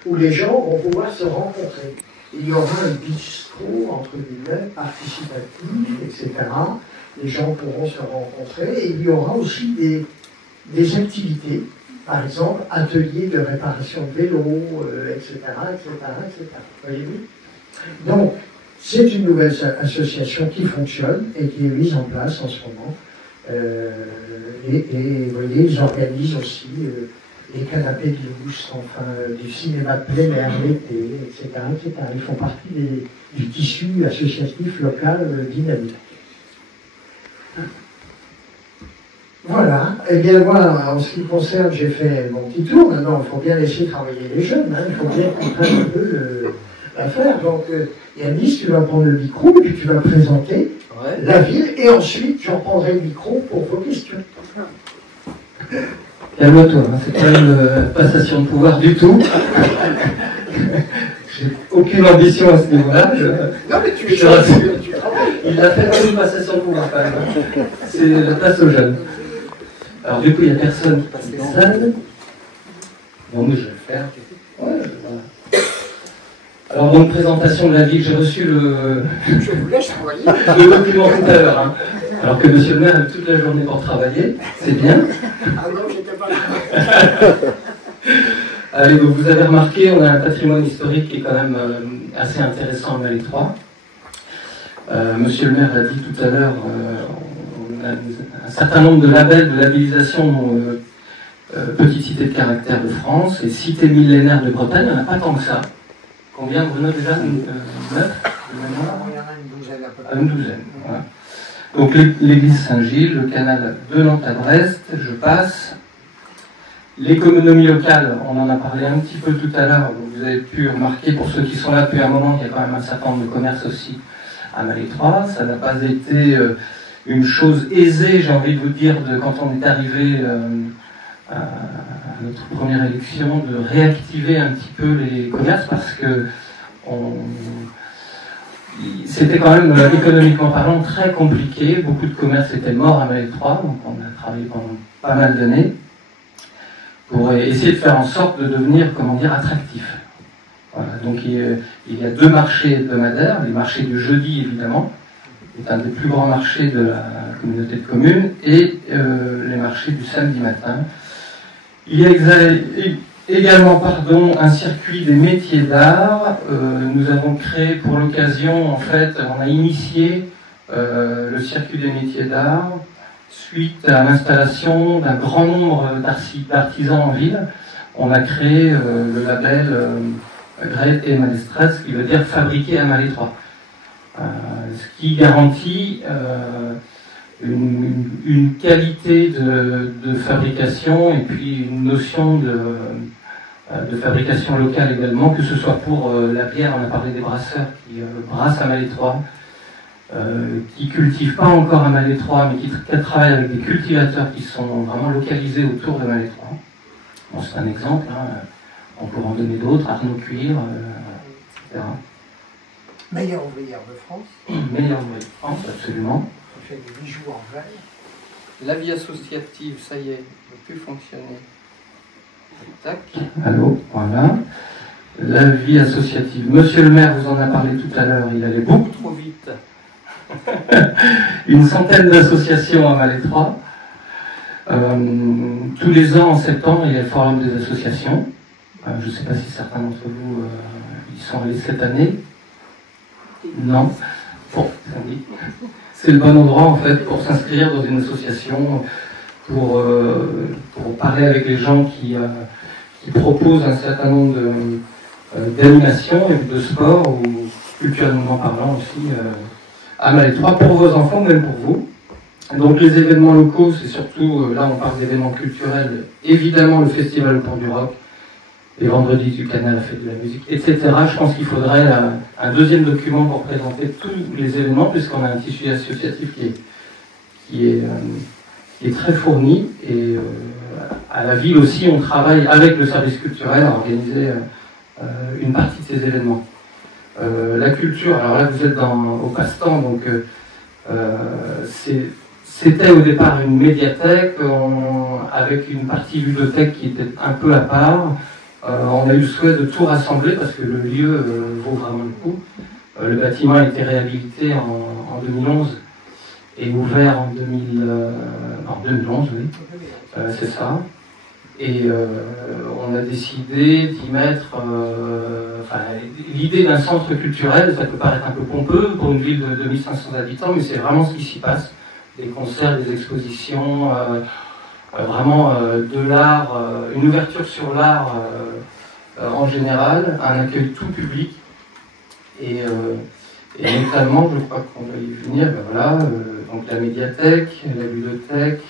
où les gens vont pouvoir se rencontrer. Il y aura un bistrot, entre guillemets, participatif, etc. Les gens pourront se rencontrer, et il y aura aussi des activités, par exemple, ateliers de réparation de vélos, etc., etc. Voyez-vous ? Donc, c'est une nouvelle association qui fonctionne et qui est mise en place en ce moment. Et vous voyez, ils organisent aussi les canapés de lousse, enfin, du cinéma de plein air l'été, etc., etc. Ils font partie du tissu associatif local dynamique. Voilà. Eh bien, moi, en ce qui me concerne, j'ai fait mon petit tour. Maintenant, il faut bien laisser travailler les jeunes. Hein. Il faut bien qu'ils prennent un peu l'affaire. Donc, Yanis, tu vas prendre le micro et puis tu vas présenter la ville. Et ensuite, j'en prendrai le micro pour vos questions. Calme-toi, hein, c'est pas une passation de pouvoir du tout. J'ai aucune ambition à ce niveau-là. Non, mais tu es Il a fait comme une passation de pouvoir, quand même. C'est la place aux jeunes. Alors, du coup, il n'y a personne qui passe les salles. Bon, mais je vais le faire. Ouais, voilà. Alors, donc, présentation de la ville, j'ai reçu le document tout à l'heure. Hein. Alors que monsieur le maire a eu toute la journée pour travailler, c'est bien. Ah non, j'étais pas là. Allez, donc vous avez remarqué, on a un patrimoine historique qui est quand même assez intéressant en Malais 3. Monsieur le maire l'a dit tout à l'heure, on a un certain nombre de labels de labellisation Petite Cité de Caractère de France et Cité millénaire de Bretagne, il n'y en a pas tant que ça. Combien, Bruno, déjà 9 Il y en a une douzaine à peu près. Une douzaine, voilà. Donc l'église Saint-Gilles, le canal de Nantes à Brest, je passe. L'économie locale, on en a parlé un petit peu tout à l'heure, vous avez pu remarquer, pour ceux qui sont là depuis un moment, qu'il y a quand même un certain nombre de commerces aussi à Malais 3. Ça n'a pas été une chose aisée, j'ai envie de vous dire, quand on est arrivé à notre première élection, de réactiver un petit peu les commerces, parce que c'était quand même, économiquement parlant, très compliqué. Beaucoup de commerces étaient morts à Malais 3, donc on a travaillé pendant pas mal d'années pour essayer de faire en sorte de devenir, comment dire, attractif. Voilà. Donc il y a 2 marchés hebdomadaires, les marchés du jeudi évidemment, qui est un des plus grands marchés de la communauté de communes, et les marchés du samedi matin. Il y a également un circuit des métiers d'art. Nous avons créé pour l'occasion, en fait, on a initié le circuit des métiers d'art suite à l'installation d'un grand nombre d'artisans en ville. On a créé le label Great et Malestres, qui veut dire fabriqué à Malais 3. Ce qui garantit une qualité de fabrication et puis une notion de fabrication locale également, que ce soit pour la bière, on a parlé des brasseurs qui brassent à Malais 3, qui cultivent pas encore à Malais 3, mais qui travaillent avec des cultivateurs qui sont vraiment localisés autour de Malais 3. Bon, c'est un exemple, hein. On pourrait en donner d'autres, Arnaud Cuir, etc. Meilleure ouvrière de France. Meilleure ouvrière de France, absolument. On fait des bijoux en verre. La vie associative, ça y est, ne peut plus fonctionner. Tac. Allô, voilà. La vie associative. Monsieur le maire vous en a parlé tout à l'heure, il allait beaucoup trop vite. Une centaine d'associations à Malais 3. Tous les ans, en septembre, il y a le forum des associations. Je ne sais pas si certains d'entre vous y sont allés cette année. Non. Bon, c'est le bon endroit en fait pour s'inscrire dans une association, pour parler avec les gens qui proposent un certain nombre d'animations et de sport, ou culturellement parlant aussi, à Malais 3, pour vos enfants, même pour vous. Donc les événements locaux, c'est surtout, là on parle d'événements culturels, évidemment le festival au Pont du Roc, les vendredis du canal, la fête de la musique, etc. Je pense qu'il faudrait un deuxième document pour présenter tous les événements, puisqu'on a un tissu associatif qui est très fourni, et à la ville aussi, on travaille avec le service culturel à organiser une partie de ces événements. La culture, alors là vous êtes au passe-temps, donc c'était au départ une médiathèque avec une partie bibliothèque qui était un peu à part. On a eu le souhait de tout rassembler parce que le lieu vaut vraiment le coup. Le bâtiment a été réhabilité en 2011 et ouvert en 2011, oui, c'est ça. Et on a décidé d'y mettre l'idée d'un centre culturel. Ça peut paraître un peu pompeux pour une ville de 2500 habitants, mais c'est vraiment ce qui s'y passe. Des concerts, des expositions, vraiment de l'art, une ouverture sur l'art en général, un accueil tout public, et notamment, je crois qu'on va y venir, donc la médiathèque, la bibliothèque,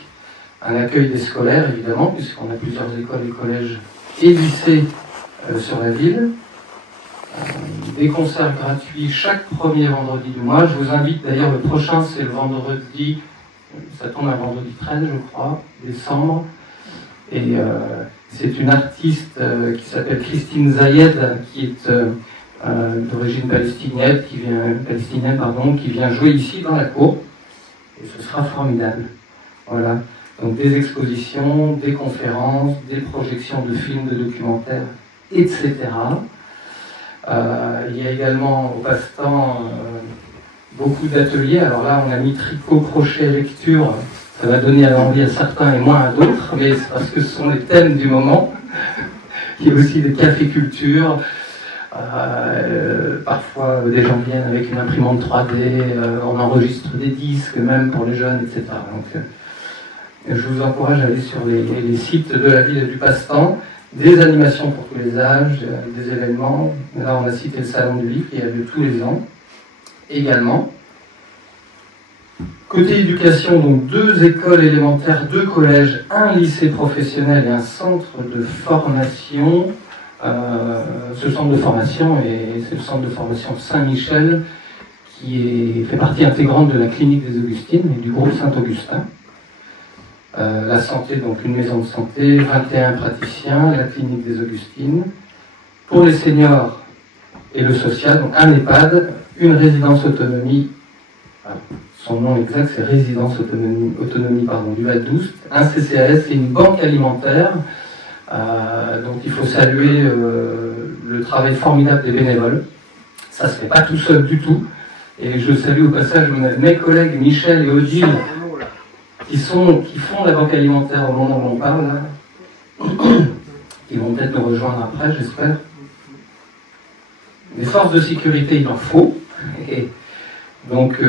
un accueil des scolaires, évidemment, puisqu'on a plusieurs écoles et collèges et lycées sur la ville. Des concerts gratuits chaque premier vendredi du mois. Je vous invite, d'ailleurs, le prochain, c'est le vendredi, ça tombe un vendredi 13, je crois, décembre. Et c'est une artiste qui s'appelle Christine Zayed, qui est d'origine palestinienne, qui vient jouer ici dans la cour. Et ce sera formidable. Voilà. Donc des expositions, des conférences, des projections de films, de documentaires, etc. Il y a également au passe-temps beaucoup d'ateliers. Alors là, on a mis tricot, crochet, lecture. Ça va donner envie à certains et moins à d'autres, mais c'est parce que ce sont les thèmes du moment. Il y a aussi des cafés-culture. Parfois, des gens viennent avec une imprimante 3D. On enregistre des disques, même pour les jeunes, etc. Donc, je vous encourage à aller sur les sites de la ville et du passe-temps. Des animations pour tous les âges, des événements. Là, on a cité le Salon du Livre qui a lieu tous les ans. Également. Côté éducation, donc 2 écoles élémentaires, 2 collèges, un lycée professionnel et un centre de formation. Ce centre de formation, c'est le centre de formation Saint-Michel, qui fait partie intégrante de la clinique des Augustines et du groupe Saint-Augustin. La santé, donc une maison de santé, 21 praticiens, la clinique des Augustines. Pour les seniors et le social, donc un EHPAD, une résidence autonomie, son nom exact c'est Résidence Autonomie du Val-d'Oust, un CCAS et une banque alimentaire. Donc il faut saluer le travail formidable des bénévoles. Ça se fait pas tout seul du tout. Et je salue au passage mes collègues Michel et Odile qui font la banque alimentaire au moment où on parle. Là. Ils vont peut-être nous rejoindre après, j'espère. Des forces de sécurité, il en faut. Et donc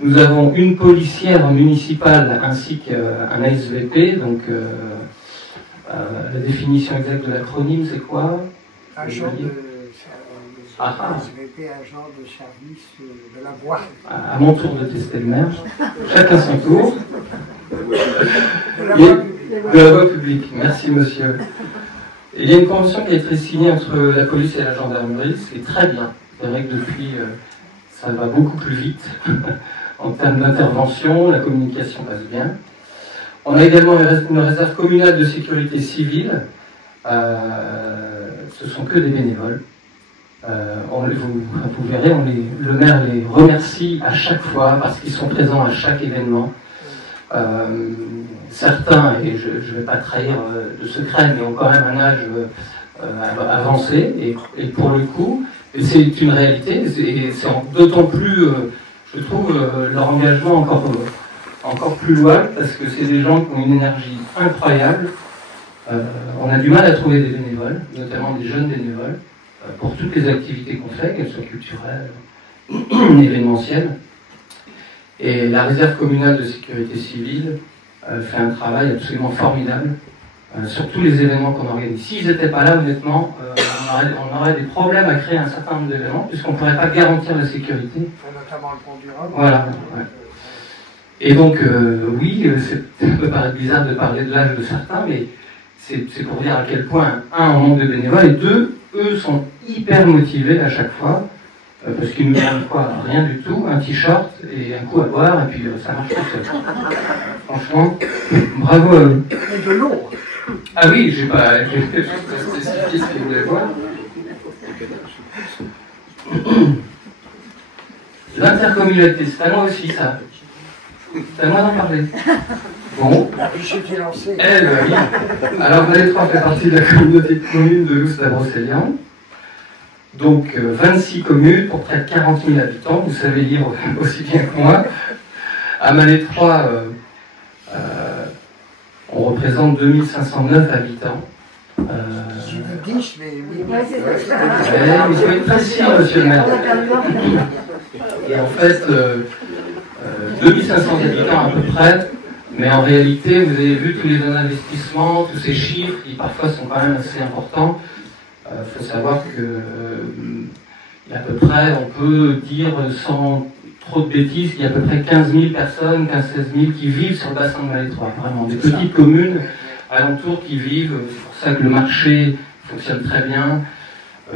nous avons une policière municipale ainsi qu'un ASVP. Donc la définition exacte de l'acronyme, c'est quoi? Agent de service de la voie. À mon tour de tester le maire. Chacun son tour. De la voie publique. Merci, monsieur. Et il y a une convention qui a été signée entre la police et la gendarmerie, ce qui est très bien. C'est vrai que depuis, ça va beaucoup plus vite en termes d'intervention, la communication passe bien. On a également une réserve communale de sécurité civile. Ce sont que des bénévoles. Vous verrez, le maire les remercie à chaque fois parce qu'ils sont présents à chaque événement. Certains, et je ne vais pas trahir de secret, mais ont quand même un âge avancé. Et pour le coup, c'est une réalité. Et c'est d'autant plus, je trouve, leur engagement encore plus louable parce que c'est des gens qui ont une énergie incroyable. On a du mal à trouver des bénévoles, notamment des jeunes bénévoles, pour toutes les activités qu'on fait, qu'elles soient culturelles, événementielles. Et la réserve communale de sécurité civile fait un travail absolument formidable sur tous les événements qu'on organise. S'ils n'étaient pas là, honnêtement, on aurait des problèmes à créer un certain nombre d'événements, puisqu'on ne pourrait pas garantir la sécurité. Notamment le pont du Rhum. Voilà. Ouais. Et donc, oui, ça peut paraître bizarre de parler de l'âge de certains, mais c'est pour dire à quel point, un, on manque de bénévoles, et deux, eux sont hyper motivés à chaque fois, parce qu'ils nous donnent quoi? Rien du tout, un t-shirt et un coup à boire, et puis ça marche tout seul. Franchement, bravo à eux. Et de l'eau. Ah oui, j'ai spécifié ce qu'ils voulaient voir. L'intercommunalité, c'est à moi aussi ça. C'est à moi d'en parler. Bon. Elle, oui. Alors, Malétroit fait partie de la communauté de communes de Loust-la-Brocéliande. Donc, 26 communes pour près de 40 000 habitants. Vous savez lire aussi bien que moi. À Malétroit, on représente 2509 habitants. Je me dis, mais oui. Il faut être précis, monsieur le maire. Et en fait, 2500 habitants à peu près, mais en réalité, vous avez vu tous les investissements, tous ces chiffres, qui parfois sont quand même assez importants. Il faut savoir que à peu près, on peut dire trop de bêtises, il y a à peu près 15 000 personnes, 15-16 000 qui vivent sur le bassin de Malétroit. Vraiment, des petites communes alentours qui vivent. C'est pour ça que le marché fonctionne très bien,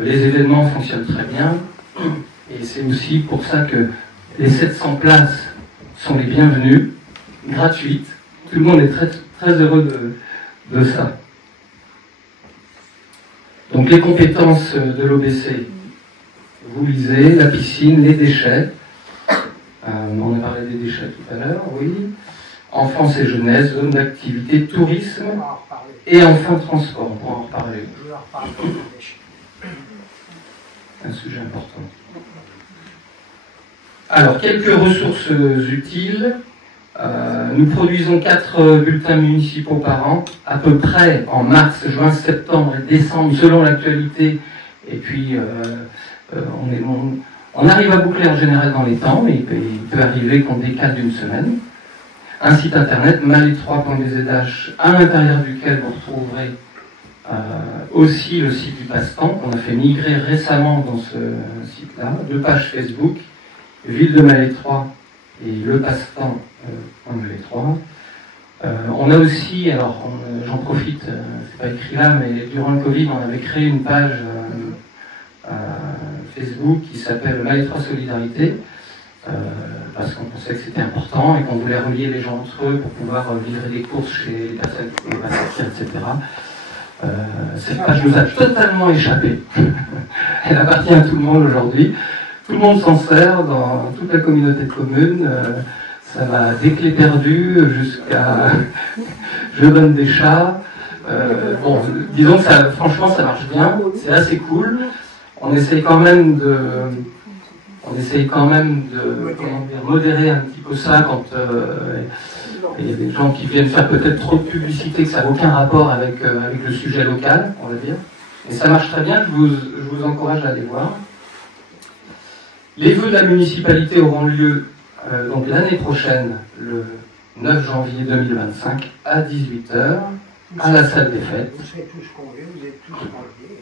les événements fonctionnent très bien. Et c'est aussi pour ça que les 700 places sont les bienvenues, gratuites. Tout le monde est très, très heureux de ça. Donc les compétences de l'OBC, vous lisez, la piscine, les déchets. On a parlé des déchets tout à l'heure, oui. Enfance et jeunesse, zone d'activité, tourisme et enfin transport. On pourra en reparler. Un sujet important. Alors, quelques ressources utiles. Nous produisons 4 bulletins municipaux par an, à peu près en mars, juin, septembre et décembre, selon l'actualité. Et puis, on arrive à boucler en général dans les temps, mais il peut arriver qu'on décale d'une semaine. Un site internet, malétroit.bzh, à l'intérieur duquel vous retrouverez aussi le site du passe-temps, qu'on a fait migrer récemment dans ce site-là, 2 pages Facebook, Ville de Malétroit et le passe-temps Malétroit. On a aussi, alors j'en profite, c'est pas écrit là, mais durant le Covid, on avait créé une page Facebook qui s'appelle Malétroit Solidarité, parce qu'on pensait que c'était important et qu'on voulait relier les gens entre eux pour pouvoir livrer des courses chez les personnes qui ne pouvaient pas sortir, etc. Cette page nous a totalement échappé. Elle appartient à tout le monde aujourd'hui. Tout le monde s'en sert dans toute la communauté de communes. Ça va des clés perdues jusqu'à je donne des chats. Bon, disons que ça, franchement, ça marche bien. C'est assez cool. On essaye quand même de modérer un petit peu ça quand il y a des gens qui viennent faire peut-être trop de publicité, que ça n'a aucun rapport avec le sujet local, on va dire. Et ça marche très bien, je vous encourage à aller voir. Les vœux de la municipalité auront lieu donc l'année prochaine, le 9 janvier 2025, à 18h, à la salle des fêtes. Vous serez tous conviés, vous êtes tous conviés.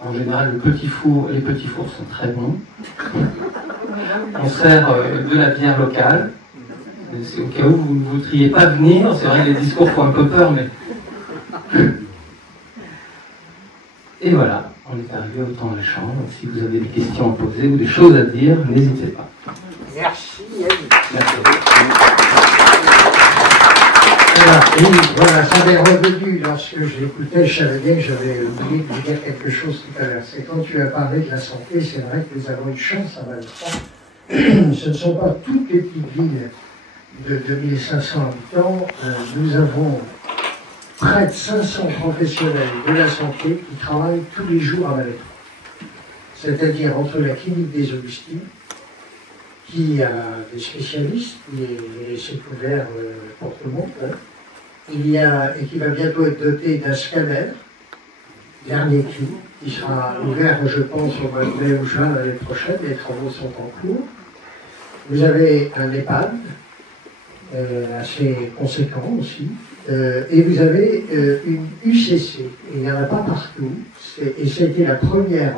En général, les petits fours sont très bons. On sert de la bière locale. C'est au cas où vous ne voudriez pas venir. C'est vrai que les discours font un peu peur, mais... Et voilà, on est arrivé au temps de la chambre. Si vous avez des questions à poser ou des choses à dire, n'hésitez pas. Merci, Yannick. Merci. Voilà, ça m'est revenu lorsque je l'écoutais, je savais bien que j'avais oublié de dire quelque chose tout à l'heure. C'est quand tu as parlé de la santé, c'est vrai que nous avons une chance à Malétroit. Ce ne sont pas toutes les petites villes de 2500 habitants. Nous avons près de 500 professionnels de la santé qui travaillent tous les jours à Malétroit. C'est-à-dire entre la clinique des Augustines, qui a des spécialistes, qui est laissé couvert pour tout le monde, hein. Et qui va bientôt être doté d'un scanner, dernier cri, qui sera ouvert, je pense, au mois de mai ou juin l'année prochaine. Les travaux sont en cours. Vous avez un EHPAD, assez conséquent aussi, et vous avez une UCC. Et il n'y en a pas partout, et c'était la première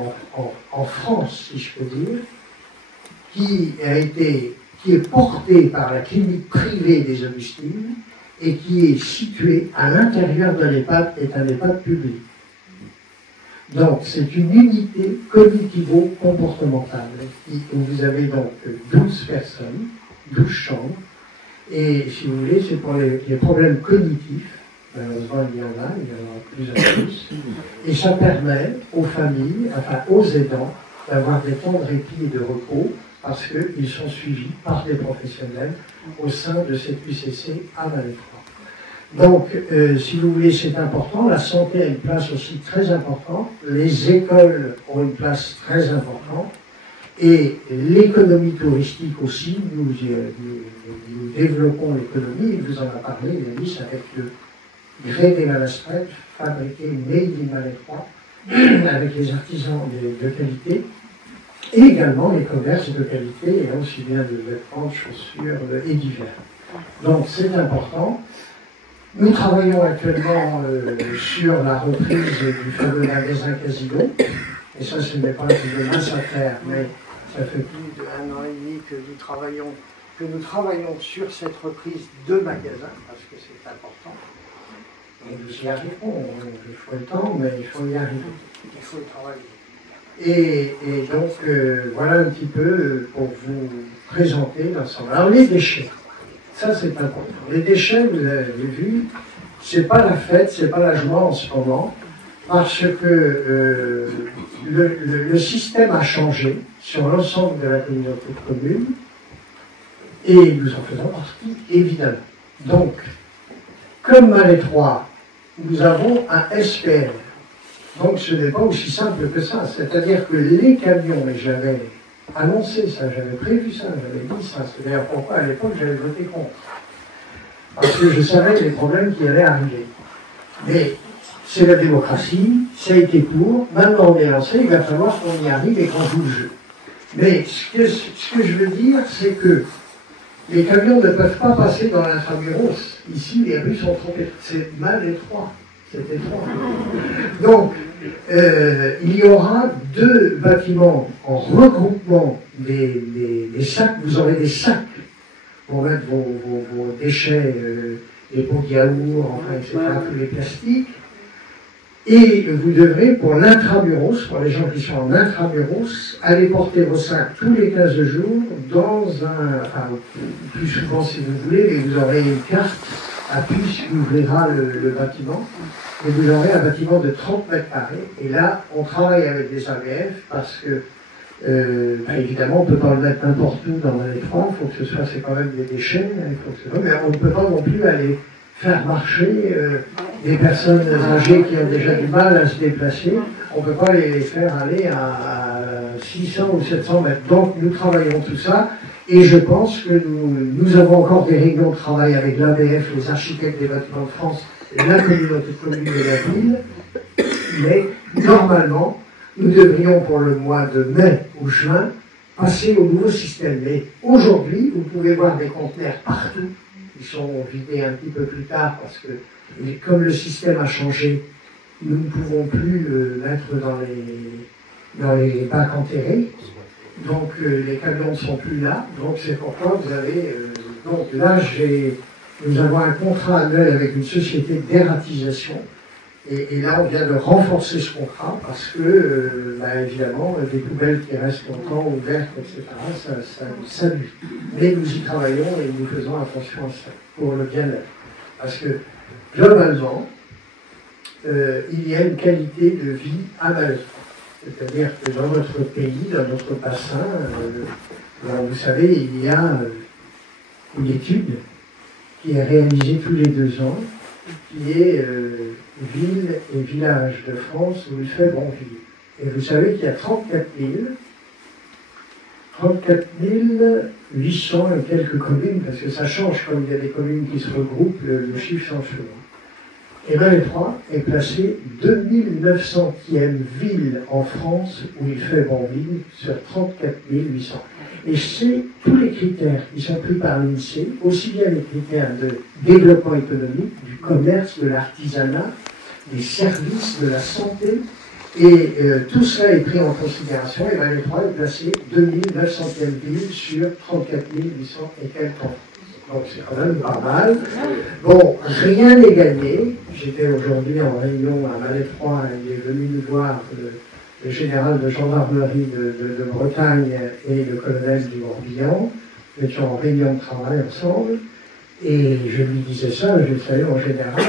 en France, si je peux dire, qui est portée par la clinique privée des Augustines et qui est située à l'intérieur de l'EHPAD, est un EHPAD public. Donc, c'est une unité cognitivo-comportementale où vous avez donc 12 personnes, 12 chambres, et si vous voulez, c'est pour les problèmes cognitifs. Malheureusement, il y en a plus en plus. Et ça permet aux familles, enfin aux aidants, d'avoir des temps de répit et de repos, parce qu'ils sont suivis par des professionnels au sein de cette UCC à Malétroit. Donc, si vous voulez, c'est important. La santé a une place aussi très importante. Les écoles ont une place très importante. Et l'économie touristique aussi, nous développons l'économie. Il vous en a parlé, Yanis, avec le grès des Malaspret, fabriqué made in Malétroit, avec les artisans de qualité. Et également les commerces de qualité, et aussi bien de vêtements, de chaussures et divers. Donc c'est important. Nous travaillons actuellement sur la reprise du fameux magasin Casino, et ça ce n'est pas un peu de mince affaire, mais Ça fait plus d'1 an et demi que nous travaillons sur cette reprise de magasins, parce que c'est important. Et nous y arriverons. Il faut le temps, mais il faut y arriver. Il faut y travailler. Et donc, voilà un petit peu pour vous présenter l'ensemble. Alors, les déchets. Ça, c'est important. Les déchets, vous avez vu, c'est pas la fête, c'est pas la joie en ce moment, parce que le système a changé sur l'ensemble de la communauté de communes, et nous en faisons partie, évidemment. Donc, comme Malétroit, nous avons un SPR. Donc, ce n'est pas aussi simple que ça. C'est-à-dire que les camions, et j'avais annoncé ça, j'avais prévu ça, j'avais dit ça. C'est d'ailleurs pourquoi à l'époque j'avais voté contre. Parce que je savais les problèmes qui allaient arriver. Mais c'est la démocratie, ça a été pour, maintenant on est lancé, il va falloir qu'on y arrive et qu'on joue le jeu. Mais ce que je veux dire, c'est que les camions ne peuvent pas passer dans l'intramuros. Ici, les rues sont trop étroites. C'est mal étroit. C'est étroit. Donc, il y aura 2 bâtiments en regroupement des sacs. Vous aurez des sacs pour mettre vos déchets, les pots de yaourt, enfin, etc., tous les plastiques. Et vous devrez, pour l'intramuros, pour les gens qui sont en intramuros, aller porter vos sacs tous les 15 jours dans un... Enfin, plus souvent si vous voulez, mais vous aurez une carte à puce qui ouvrira le bâtiment. Et vous aurez un bâtiment de 30 mètres carrés. Et là, on travaille avec des ABF parce que, évidemment, on ne peut pas le mettre n'importe où dans Malétroit. Il faut que ce soit, c'est quand même des déchets. Il faut que ce soit, mais on ne peut pas non plus aller faire marcher des personnes âgées qui ont déjà du mal à se déplacer. On ne peut pas les faire aller à 600 ou 700 mètres. Donc, nous travaillons tout ça. Et je pense que nous avons encore des réunions de travail avec l'ABF, les architectes des bâtiments de France, et la communauté de communes de la ville. Mais normalement, nous devrions pour le mois de mai ou juin passer au nouveau système. Mais aujourd'hui, vous pouvez voir des conteneurs partout. Ils sont vidés un petit peu plus tard parce que, comme le système a changé, nous ne pouvons plus mettre dans les bacs enterrés. Donc les camions ne sont plus là. Donc c'est pourquoi vous avez... donc là, nous avons un contrat annuel avec une société d'ératisation. Et là, on vient de renforcer ce contrat parce que, évidemment, des poubelles qui restent longtemps ouvertes, etc., ça nuit. Mais nous y travaillons et nous faisons attention à ça, pour le bien-être. Parce que, globalement, il y a une qualité de vie à Malétroit. C'est-à-dire que dans notre pays, dans notre bassin, vous savez, il y a une étude qui est réalisée tous les 2 ans, qui est ville et village de France où il fait bon vivre. Et vous savez qu'il y a 34 800 et quelques communes, parce que ça change comme il y a des communes qui se regroupent, le chiffre change souvent. Et Malétroit est placé 2900e ville en France où il fait bon vivre sur 34 800. Et c'est tous les critères qui sont pris par l'INSEE, aussi bien les critères de développement économique, du commerce, de l'artisanat, des services, de la santé, et tout cela est pris en considération, et Malétroit est placé 2900e ville sur 34 800 et quelques ans. Donc c'est quand même pas mal. Bon, rien n'est gagné. J'étais aujourd'hui en réunion à Malétroit, il est venu nous voir, le général de gendarmerie de Bretagne et le colonel du Morbihan. Nous étions en réunion de travail ensemble. Et je lui disais ça, je lui savais en général,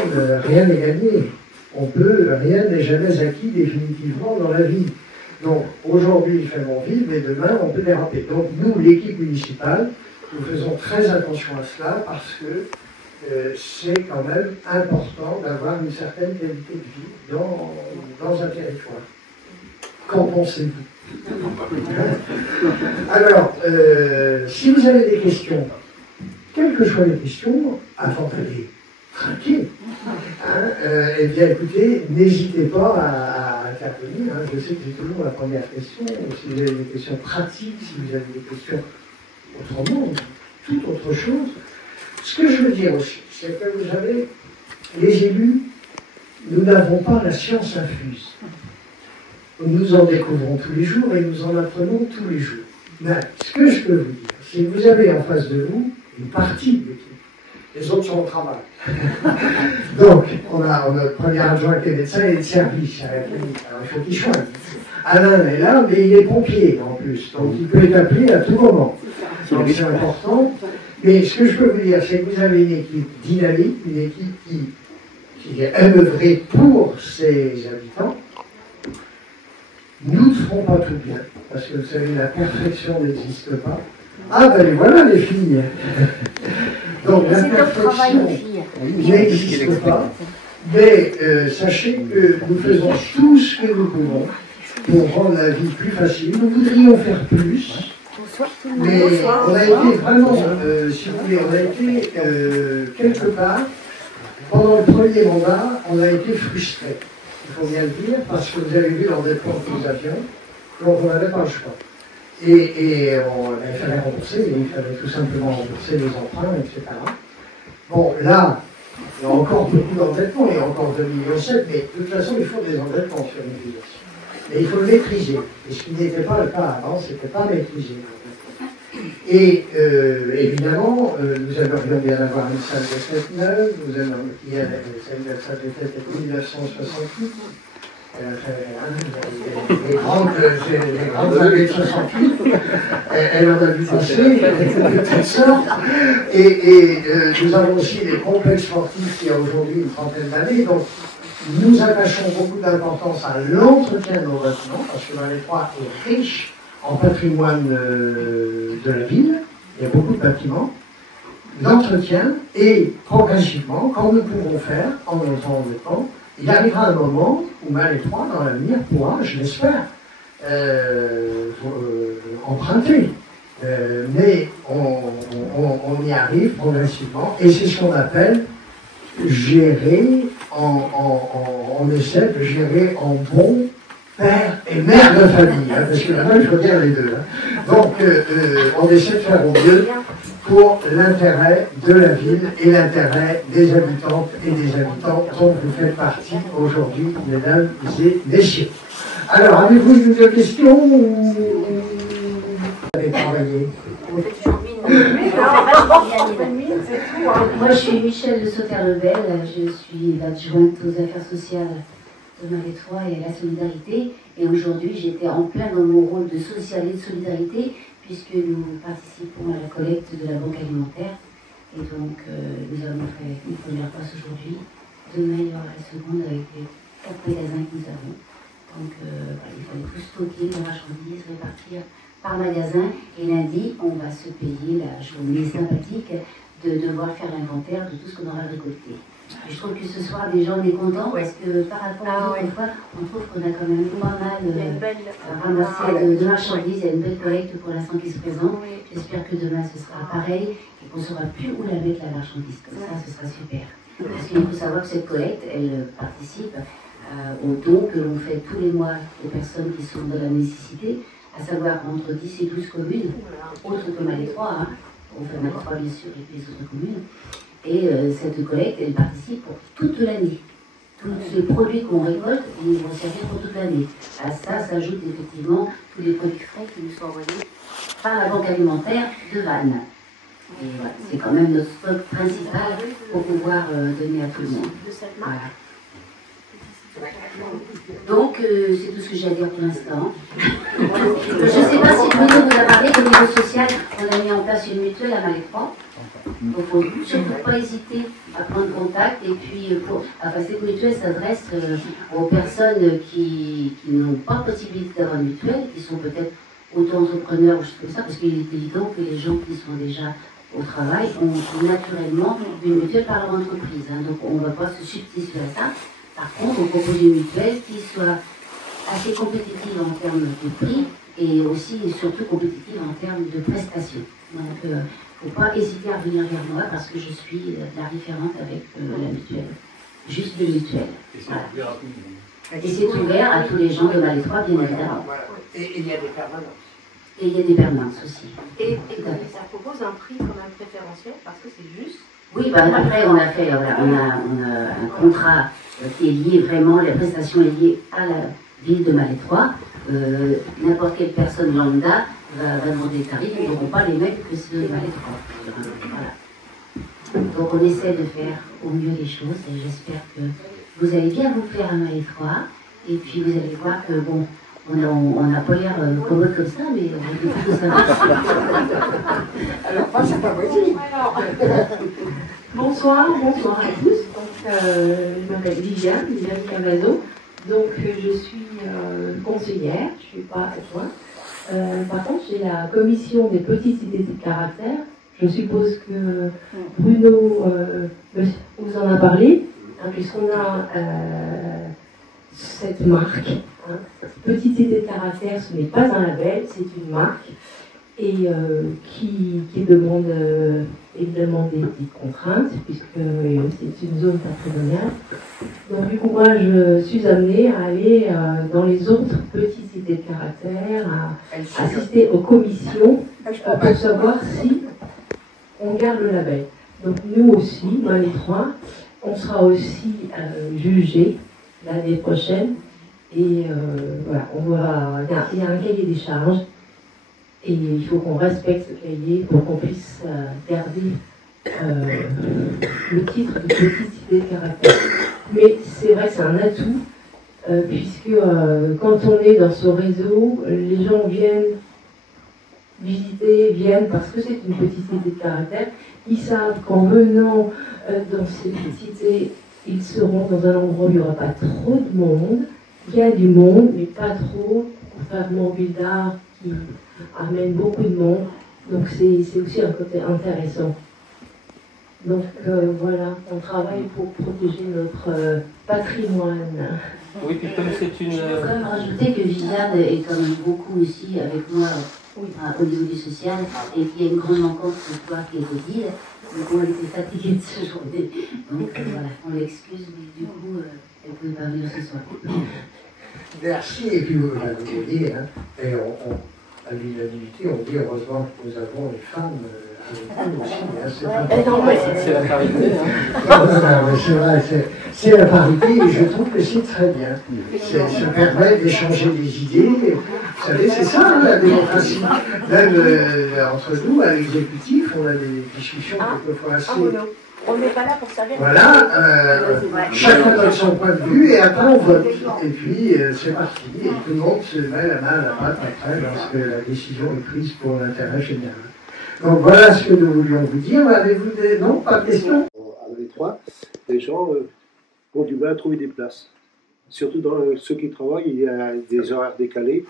rien n'est gagné. Rien n'est jamais acquis définitivement dans la vie. Donc aujourd'hui il fait bon vivre, mais demain on peut déraper. Donc nous, l'équipe municipale, nous faisons très attention à cela parce que c'est quand même important d'avoir une certaine qualité de vie dans un territoire. Qu'en pensez-vous? Alors, si vous avez des questions, quelles que soient les questions, avant d'aller trinquer, eh bien écoutez, n'hésitez pas à intervenir. Je sais que j'ai toujours la première question. Si vous avez des questions pratiques, si vous avez des questions autrement, toute autre chose. Ce que je veux dire aussi, c'est que vous savez, les élus, nous n'avons pas la science infuse. Nous en découvrons tous les jours et nous en apprenons tous les jours. Ben, ce que je peux vous dire, c'est que vous avez en face de vous une partie de l'équipe. Les autres sont au travail. Donc, on a notre premier adjoint qui est médecin et de service à la clinique. Alors, il faut qu'il choisisse. Alain est là, mais il est pompier en plus. Donc, il peut être appelé à tout moment. Donc, c'est important. Mais ce que je peux vous dire, c'est que vous avez une équipe dynamique, une équipe qui est œuvrée pour ses habitants. Nous ne ferons pas tout bien, parce que vous savez, la perfection n'existe pas. Ah ben les voilà les filles. Donc la perfection n'existe pas, mais sachez que nous faisons tout ce que nous pouvons pour rendre la vie plus facile. Nous voudrions faire plus, mais on a été vraiment, si vous voulez, on a été quelque part, pendant le premier mandat, on a été frustrés. Il faut bien le dire, parce que vous avez vu l'endettement que nous avions, donc on n'avait pas le choix. Et il fallait rembourser, il fallait tout simplement rembourser les emprunts, etc. Bon, là, il y a encore beaucoup d'endettement, il y a encore 2,7 millions, mais de toute façon, il faut des endettements sur l'utilisation. Mais il faut le maîtriser. Et ce qui n'était pas le cas avant, c'était pas maîtrisé. Et évidemment, nous aimerions bien avoir une salle de fête neuve, nous aimerions qu'il y ait une salle de fête de 1968. Les grandes années de 68, elle en a vu passer de toutes sortes. Et nous avons aussi des complexes sportifs qui a aujourd'hui une trentaine d'années. Donc, nous attachons beaucoup d'importance à l'entretien de nos bâtiments, parce que Malétroit est riche en patrimoine de la ville. Il y a beaucoup de bâtiments. L'entretien, et progressivement, quand nous pouvons faire, en montant en temps, il arrivera un moment où Malétroit, dans l'avenir, pourra, je l'espère, emprunter. Mais on y arrive progressivement, et c'est ce qu'on appelle gérer, on essaie de gérer en bon père et mère de famille, hein, parce que maintenant il faut dire les deux. Hein. Donc on essaie de faire au mieux pour l'intérêt de la ville et l'intérêt des habitantes et des habitants dont vous faites partie aujourd'hui, mesdames et messieurs. Alors, avez-vous une question ou vous avez travaillé? Moi, je suis Michel de Sauter-Lebel, je suis l'adjointe aux affaires sociales de Malétroit et à la solidarité. Et aujourd'hui, j'étais en plein dans mon rôle de social et de solidarité, puisque nous participons à la collecte de la banque alimentaire. Et donc, nous avons fait une première passe aujourd'hui. Demain, il y aura la seconde avec les 4 magasins que nous avons. Donc, il fallait tout stocker, la marchandise, répartir par magasin. Et lundi, on va se payer la journée sympathique de devoir faire l'inventaire de tout ce qu'on aura récolté. Et je trouve que ce soir, les gens sont contents parce que par rapport à d'autres fois, on trouve qu'on a quand même pas mal ramassé de marchandises. Il y a une belle collecte pour l'instant qui se présente. J'espère que demain ce sera pareil et qu'on ne saura plus où la mettre la marchandise. Comme ça, ce sera super. Parce qu'il faut savoir que cette collecte, elle participe aux dons que l'on fait tous les mois aux personnes qui sont dans la nécessité, à savoir entre 10 et 12 communes, autres que Malétroit, hein. On fait Malétroit bien sûr et puis les autres communes. Et cette collecte, elle participe pour toute l'année. Tous ces produits qu'on récolte, ils vont servir pour toute l'année. À ça s'ajoutent effectivement tous les produits frais qui nous sont envoyés par la banque alimentaire de Vannes. Et voilà, c'est quand même notre stock principal pour pouvoir donner à tout le monde. Voilà. Donc, c'est tout ce que j'ai à dire pour l'instant. Je ne sais pas si Bruno vous a parlé, au niveau social, on a mis en place une mutuelle à Malétroit. Donc, il ne faut surtout pas hésiter à prendre contact. Et puis, cette mutuelle s'adresse aux personnes qui n'ont pas possibilité d'avoir une mutuelle, qui sont peut-être auto-entrepreneurs ou choses comme ça, parce qu'il est évident que les gens qui sont déjà au travail ont naturellement une mutuelle par leur entreprise. Hein. Donc, on ne va pas se substituer à ça. Par contre, on propose une mutuelle qui soit assez compétitive en termes de prix et aussi et surtout compétitive en termes de prestations. Donc, il ne faut pas hésiter à venir vers moi parce que je suis la référente avec la mutuelle. Juste de mutuelle. Voilà. Et c'est ouvert à tous les gens de Malétroit, bien évidemment. Et il y a des permanences. Et il y a des permanences aussi. Et ça propose un prix quand même préférentiel parce que c'est juste. Oui, après on a fait, on a un contrat qui est lié vraiment, les prestations est liée à ville de Malétroit, n'importe quelle personne lambda va demander des tarifs, ils n'auront pas les mêmes que ceux de Malétroit. Voilà. Donc on essaie de faire au mieux les choses et j'espère que vous allez bien vous faire à Malétroit et puis vous allez voir que bon, on n'a pas l'air commode comme ça, mais on fait tout ça. Alors moi c'est pas possible. Bonsoir à tous. Donc, je m'appelle Viviane Cavazo. Donc, je suis conseillère, je ne suis pas adjointe. Par contre, j'ai la commission des petites idées de caractère. Je suppose que Bruno vous en a parlé, hein, puisqu'on a cette marque. Hein. Petite idée de caractère, ce n'est pas un label, c'est une marque. Et qui demande évidemment des petites contraintes, puisque c'est une zone patrimoniale. Donc du coup, moi, je suis amenée à aller dans les autres petites idées de caractère, à assister aux commissions pour savoir si on garde le label. Donc nous aussi, Malétroit, on sera aussi jugés l'année prochaine. Et voilà, il y a un cahier des charges. Et il faut qu'on respecte ce cahier pour qu'on puisse garder le titre de petite idée de caractère. Mais c'est vrai que c'est un atout, puisque quand on est dans ce réseau, les gens viennent visiter, viennent parce que c'est une petite idée de caractère. Ils savent qu'en venant dans cette cité, ils seront dans un endroit où il n'y aura pas trop de monde. Il y a du monde, mais pas trop, contrairement aux villes d'art qui amène beaucoup de monde, donc c'est aussi un côté intéressant. Donc voilà, on travaille pour protéger notre patrimoine. Oui, puis comme c'est une... Je peux quand même rajouter que Viviane est quand même beaucoup aussi avec moi au niveau du social, et qu'il y a une grande rencontre ce soir qui est au Guide, donc on était fatigués de cette journée, donc voilà, on l'excuse, mais du coup, elle ne pouvait pas venir ce soir. Merci, et puis vous l'avez dit, hein, et à l'unanimité, on dit heureusement que nous avons les femmes avec nous aussi. Hein, c'est la parité. Non, c'est vrai, c'est la parité et je trouve que c'est très bien. Ça permet d'échanger des idées. Vous savez, c'est ça hein, la démocratie. Même entre nous, à l'exécutif, on a des discussions quelquefois assez. On n'est pas là pour servir. Voilà, chacun donne son point de vue et après on vote. Et puis c'est parti. Et tout le monde se met la main à la pâte après lorsque la décision est prise pour l'intérêt général. Donc voilà ce que nous voulions vous dire. Avez-vous des... Non, pas de questions? À Malétroit, les gens ont du mal à trouver des places. Surtout dans ceux qui travaillent, il y a des horaires décalés.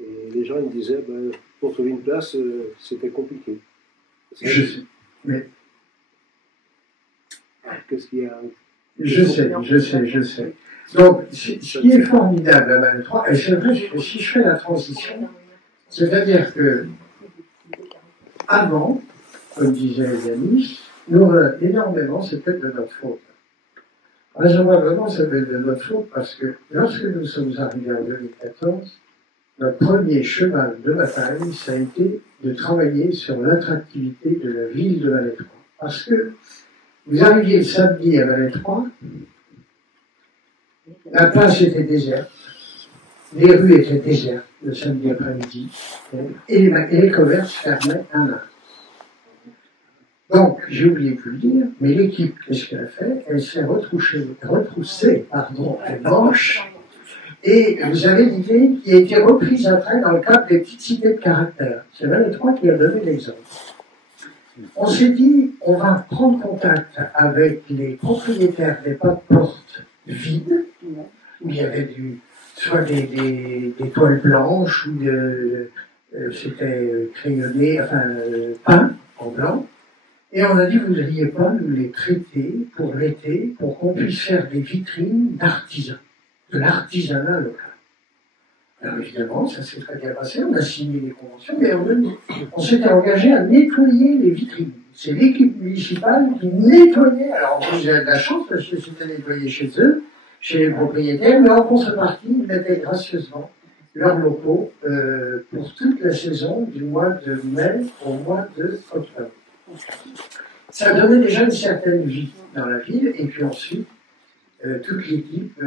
Et les gens ils me disaient, pour trouver une place, c'était compliqué. Je sais. Mais... Qu'est-ce qu'il y a? Je sais. Donc, ce qui est formidable à Malétroit, et c'est vrai que si je fais la transition, c'est-à-dire que avant, comme disaient les amis, nous énormément, c'est peut-être de notre faute. Vraisemblablement, c'est peut-être de notre faute parce que lorsque nous sommes arrivés en 2014, notre premier cheval de bataille, ça a été de travailler sur l'attractivité de la ville de Malétroit. Parce que vous arriviez le samedi à Malétroit, la place était déserte, les rues étaient désertes le samedi après-midi, et les commerces fermaient un à un. Donc, j'ai oublié de le dire, mais l'équipe, qu'est-ce qu'elle a fait? Elle s'est retroussée les manches, et vous avez l'idée qui a été reprise après dans le cadre des petites cités de caractère. C'est Malétroit qui a donné l'exemple. On s'est dit, on va prendre contact avec les propriétaires des pas-de-porte vides, où il y avait soit des toiles blanches, ou c'était crayonné, peint en blanc. Et on a dit, vous ne voudriez pas nous les prêter pour l'été, pour qu'on puisse faire des vitrines d'artisans, de l'artisanat local. Alors évidemment, ça s'est très bien passé, on a signé des conventions, mais on s'était engagé à nettoyer les vitrines. C'est l'équipe municipale qui nettoyait, alors on faisait de la chance parce que c'était nettoyé chez eux, chez les propriétaires, mais en contrepartie, ils mettaient gracieusement leurs locaux pour toute la saison, du mois de mai au mois de octobre. Ça donnait déjà une certaine vie dans la ville, et puis ensuite, toute l'équipe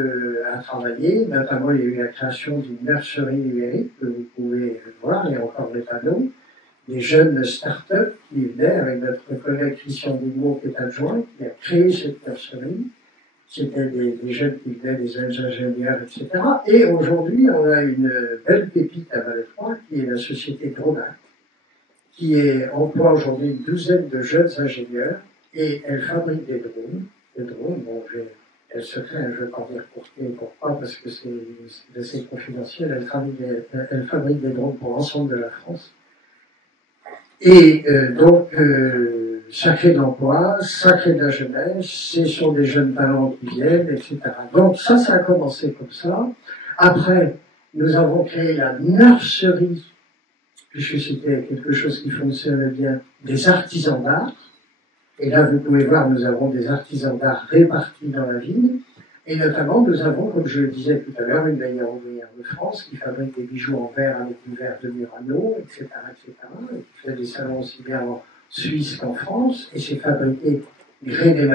a travaillé, notamment il y a eu la création d'une nurserie numérique que vous pouvez voir, il y a encore des panneaux, des jeunes start-up qui venaient avec notre collègue Christian Boumot qui est adjoint, qui a créé cette nurserie. C'était des jeunes qui venaient, des jeunes ingénieurs, etc. Et aujourd'hui, on a une belle pépite à Valais-Trois qui est la société Dronac, qui emploie aujourd'hui une douzaine de jeunes ingénieurs et elle fabrique des drones. Les drones, bon, elle se crée, je ne vais pas dire pourquoi, parce que c'est assez confidentiel. Elle fabrique des drones pour l'ensemble de la France. Et donc, ça crée de l'emploi, ça crée de la jeunesse, ce sont des jeunes talents qui viennent, etc. Donc ça a commencé comme ça. Après, nous avons créé la nurserie, puisque c'était quelque chose qui fonctionnait bien, des artisans d'art. Et là, vous pouvez voir, nous avons des artisans d'art répartis dans la ville. Et notamment, nous avons, comme je le disais tout à l'heure, une meilleure ouvrière de France qui fabrique des bijoux en verre avec une verre de Murano, etc., etc., et qui fait des salons aussi bien en Suisse qu'en France, et c'est fabriqué gré des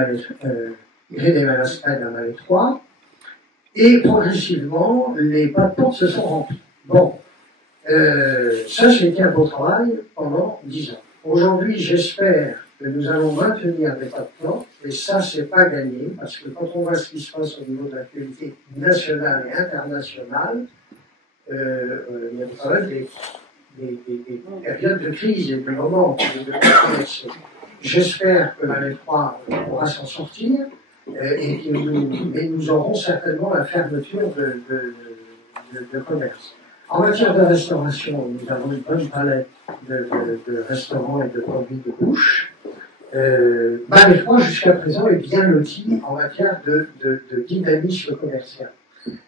Malastades à Malais-Trois. Et progressivement, les pas de porte se sont remplis. Bon, ça, c'était un beau travail pendant 10 ans. Aujourd'hui, j'espère que nous allons maintenir des pas de porte, et ça, c'est pas gagné, parce que quand on voit ce qui se passe au niveau de l'actualité nationale et internationale, il y a quand même des périodes de crise et des moments de controverse. J'espère que Valais-Trois pourra s'en sortir, et mais nous aurons certainement la fermeture de commerce. En matière de restauration, nous avons une bonne palette de restaurants et de produits de bouche. Valais-Trois, jusqu'à présent, est bien loti en matière de dynamisme commercial.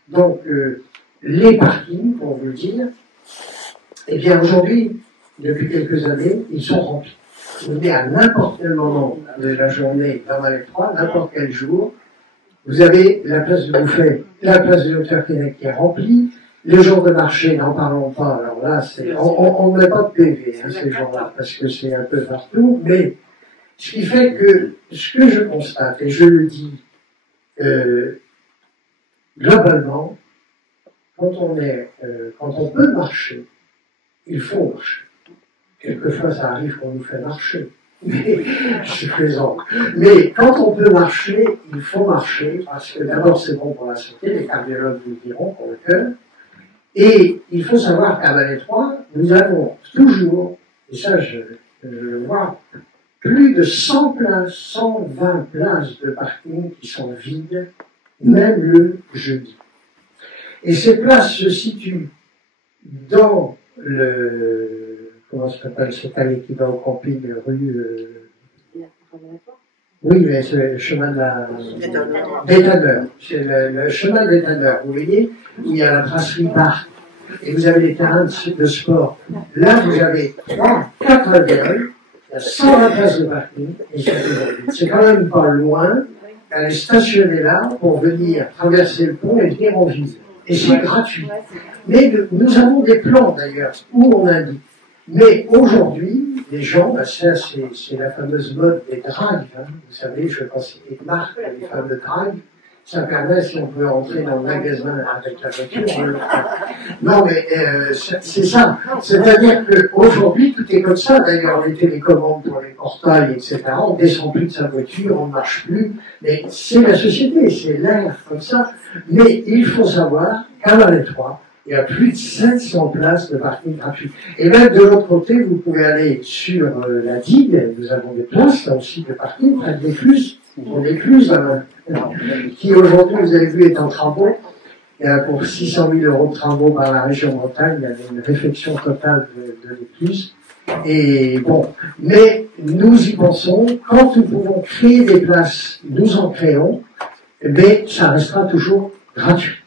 Donc, les parkings, pour vous le dire, eh bien, aujourd'hui, depuis quelques années, ils sont remplis. Vous venez à n'importe quel moment de la journée dans Valais-Trois, n'importe quel jour, vous avez la place du Bouffet, la place du Docteur Keinec qui est remplie. Les jours de marché, n'en parlons pas. Alors là, on ne met pas de PV ces jours-là, parce que c'est un peu partout. Mais ce qui fait que ce que je constate, et je le dis globalement, quand on peut marcher, il faut marcher. Quelquefois, ça arrive qu'on nous fait marcher. Mais, je suis plaisant. Mais quand on peut marcher, il faut marcher, parce que d'abord, c'est bon pour la santé, les cardiologues vous le diront, pour le cœur. Et il faut savoir qu'à Valais-Trois, nous avons toujours, et ça je le vois, plus de 100 places, 120 places de parking qui sont vides, même le jeudi. Et ces places se situent dans comment ça s'appelle cette allée qui va au camping, rue... Oui, mais c'est le chemin de des tanneurs. C'est le chemin des tanneurs, vous voyez, où il y a la brasserie Barthes, et vous avez les terrains de sport. Là, vous avez 4 alvéoles, il y a 120 places de parking, et c'est quand même pas loin d'aller stationner là pour venir traverser le pont et venir en ville. Et c'est gratuit. Mais nous avons des plans d'ailleurs, où on indique. Mais aujourd'hui, les gens, c'est la fameuse mode des drives. Hein. Vous savez, je ne vais pas citer de marque, les fameux drives. Ça permet, si on peut entrer dans le magasin avec la voiture. Non, mais c'est ça. C'est-à-dire qu'aujourd'hui, tout est comme ça. D'ailleurs, les télécommandes pour les portails, etc., on ne descend plus de sa voiture, on ne marche plus. Mais c'est la société, c'est l'air comme ça. Mais il faut savoir qu'à Valais-Trois, il y a plus de 700 places de parking gratuit. Et même de l'autre côté, vous pouvez aller sur la digue, nous avons des places là aussi de parking, près de l'écluse, qui aujourd'hui, vous avez vu, est en travaux. Il y a pour 600 000 € de travaux par la région Bretagne, il y a une réfection totale de l'écluse. Et bon, mais nous y pensons, quand nous pouvons créer des places, nous en créons, mais ça restera toujours gratuit.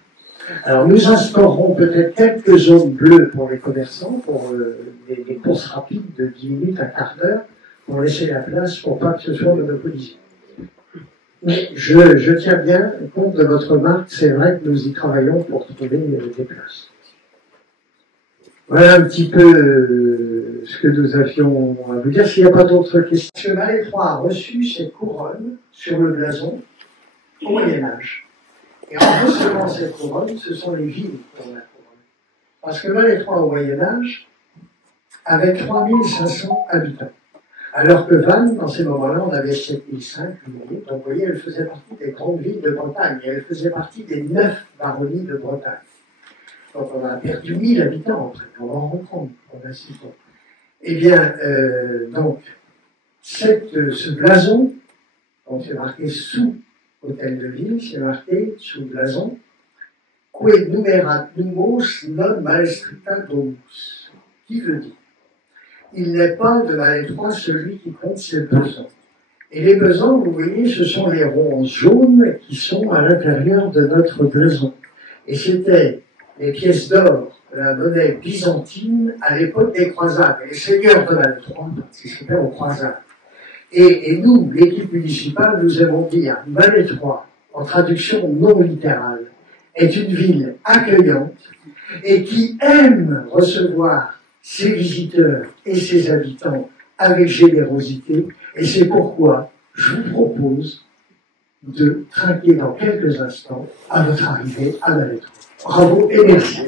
Alors nous instaurerons peut-être quelques zones bleues pour les commerçants, pour des courses rapides de 10 minutes, un quart d'heure, pour laisser la place pour pas que ce soit monopolisé. Mais je tiens bien compte de votre marque, c'est vrai que nous y travaillons pour trouver des places. Voilà un petit peu ce que nous avions à vous dire. S'il n'y a pas d'autres questions, Valais-Trois a reçu ses couronnes sur le blason au Moyen-Âge. Et en recevant cette couronne, ce sont les villes qui ont la couronne. Parce que Malétroit au Moyen-Âge avait 3500 habitants. Alors que Vannes, dans ces moments-là, on avait 7005, donc vous voyez, elle faisait partie des grandes villes de Bretagne, et elle faisait partie des 9 baronnies de Bretagne. Donc on a perdu 1000 habitants, après, on va en reprendre, on a 6 ans. Eh bien, donc, ce blason, donc c'est marqué sous Hôtel de Ville, c'est marqué sous blason, Que numerat numos non maestrita domus, qui veut dire il n'est pas de Malétroit celui qui compte ses besants. Et les besants, vous voyez, ce sont les ronds jaunes qui sont à l'intérieur de notre blason. Et c'était les pièces d'or de la monnaie byzantine à l'époque des croisades. Et les seigneurs de Malétroit participaient aux croisades. Et nous, l'équipe municipale, nous avons dit à Malétroit, en traduction non littérale, est une ville accueillante et qui aime recevoir ses visiteurs et ses habitants avec générosité, et c'est pourquoi je vous propose de trinquer dans quelques instants à votre arrivée à Malétroit. Bravo et merci.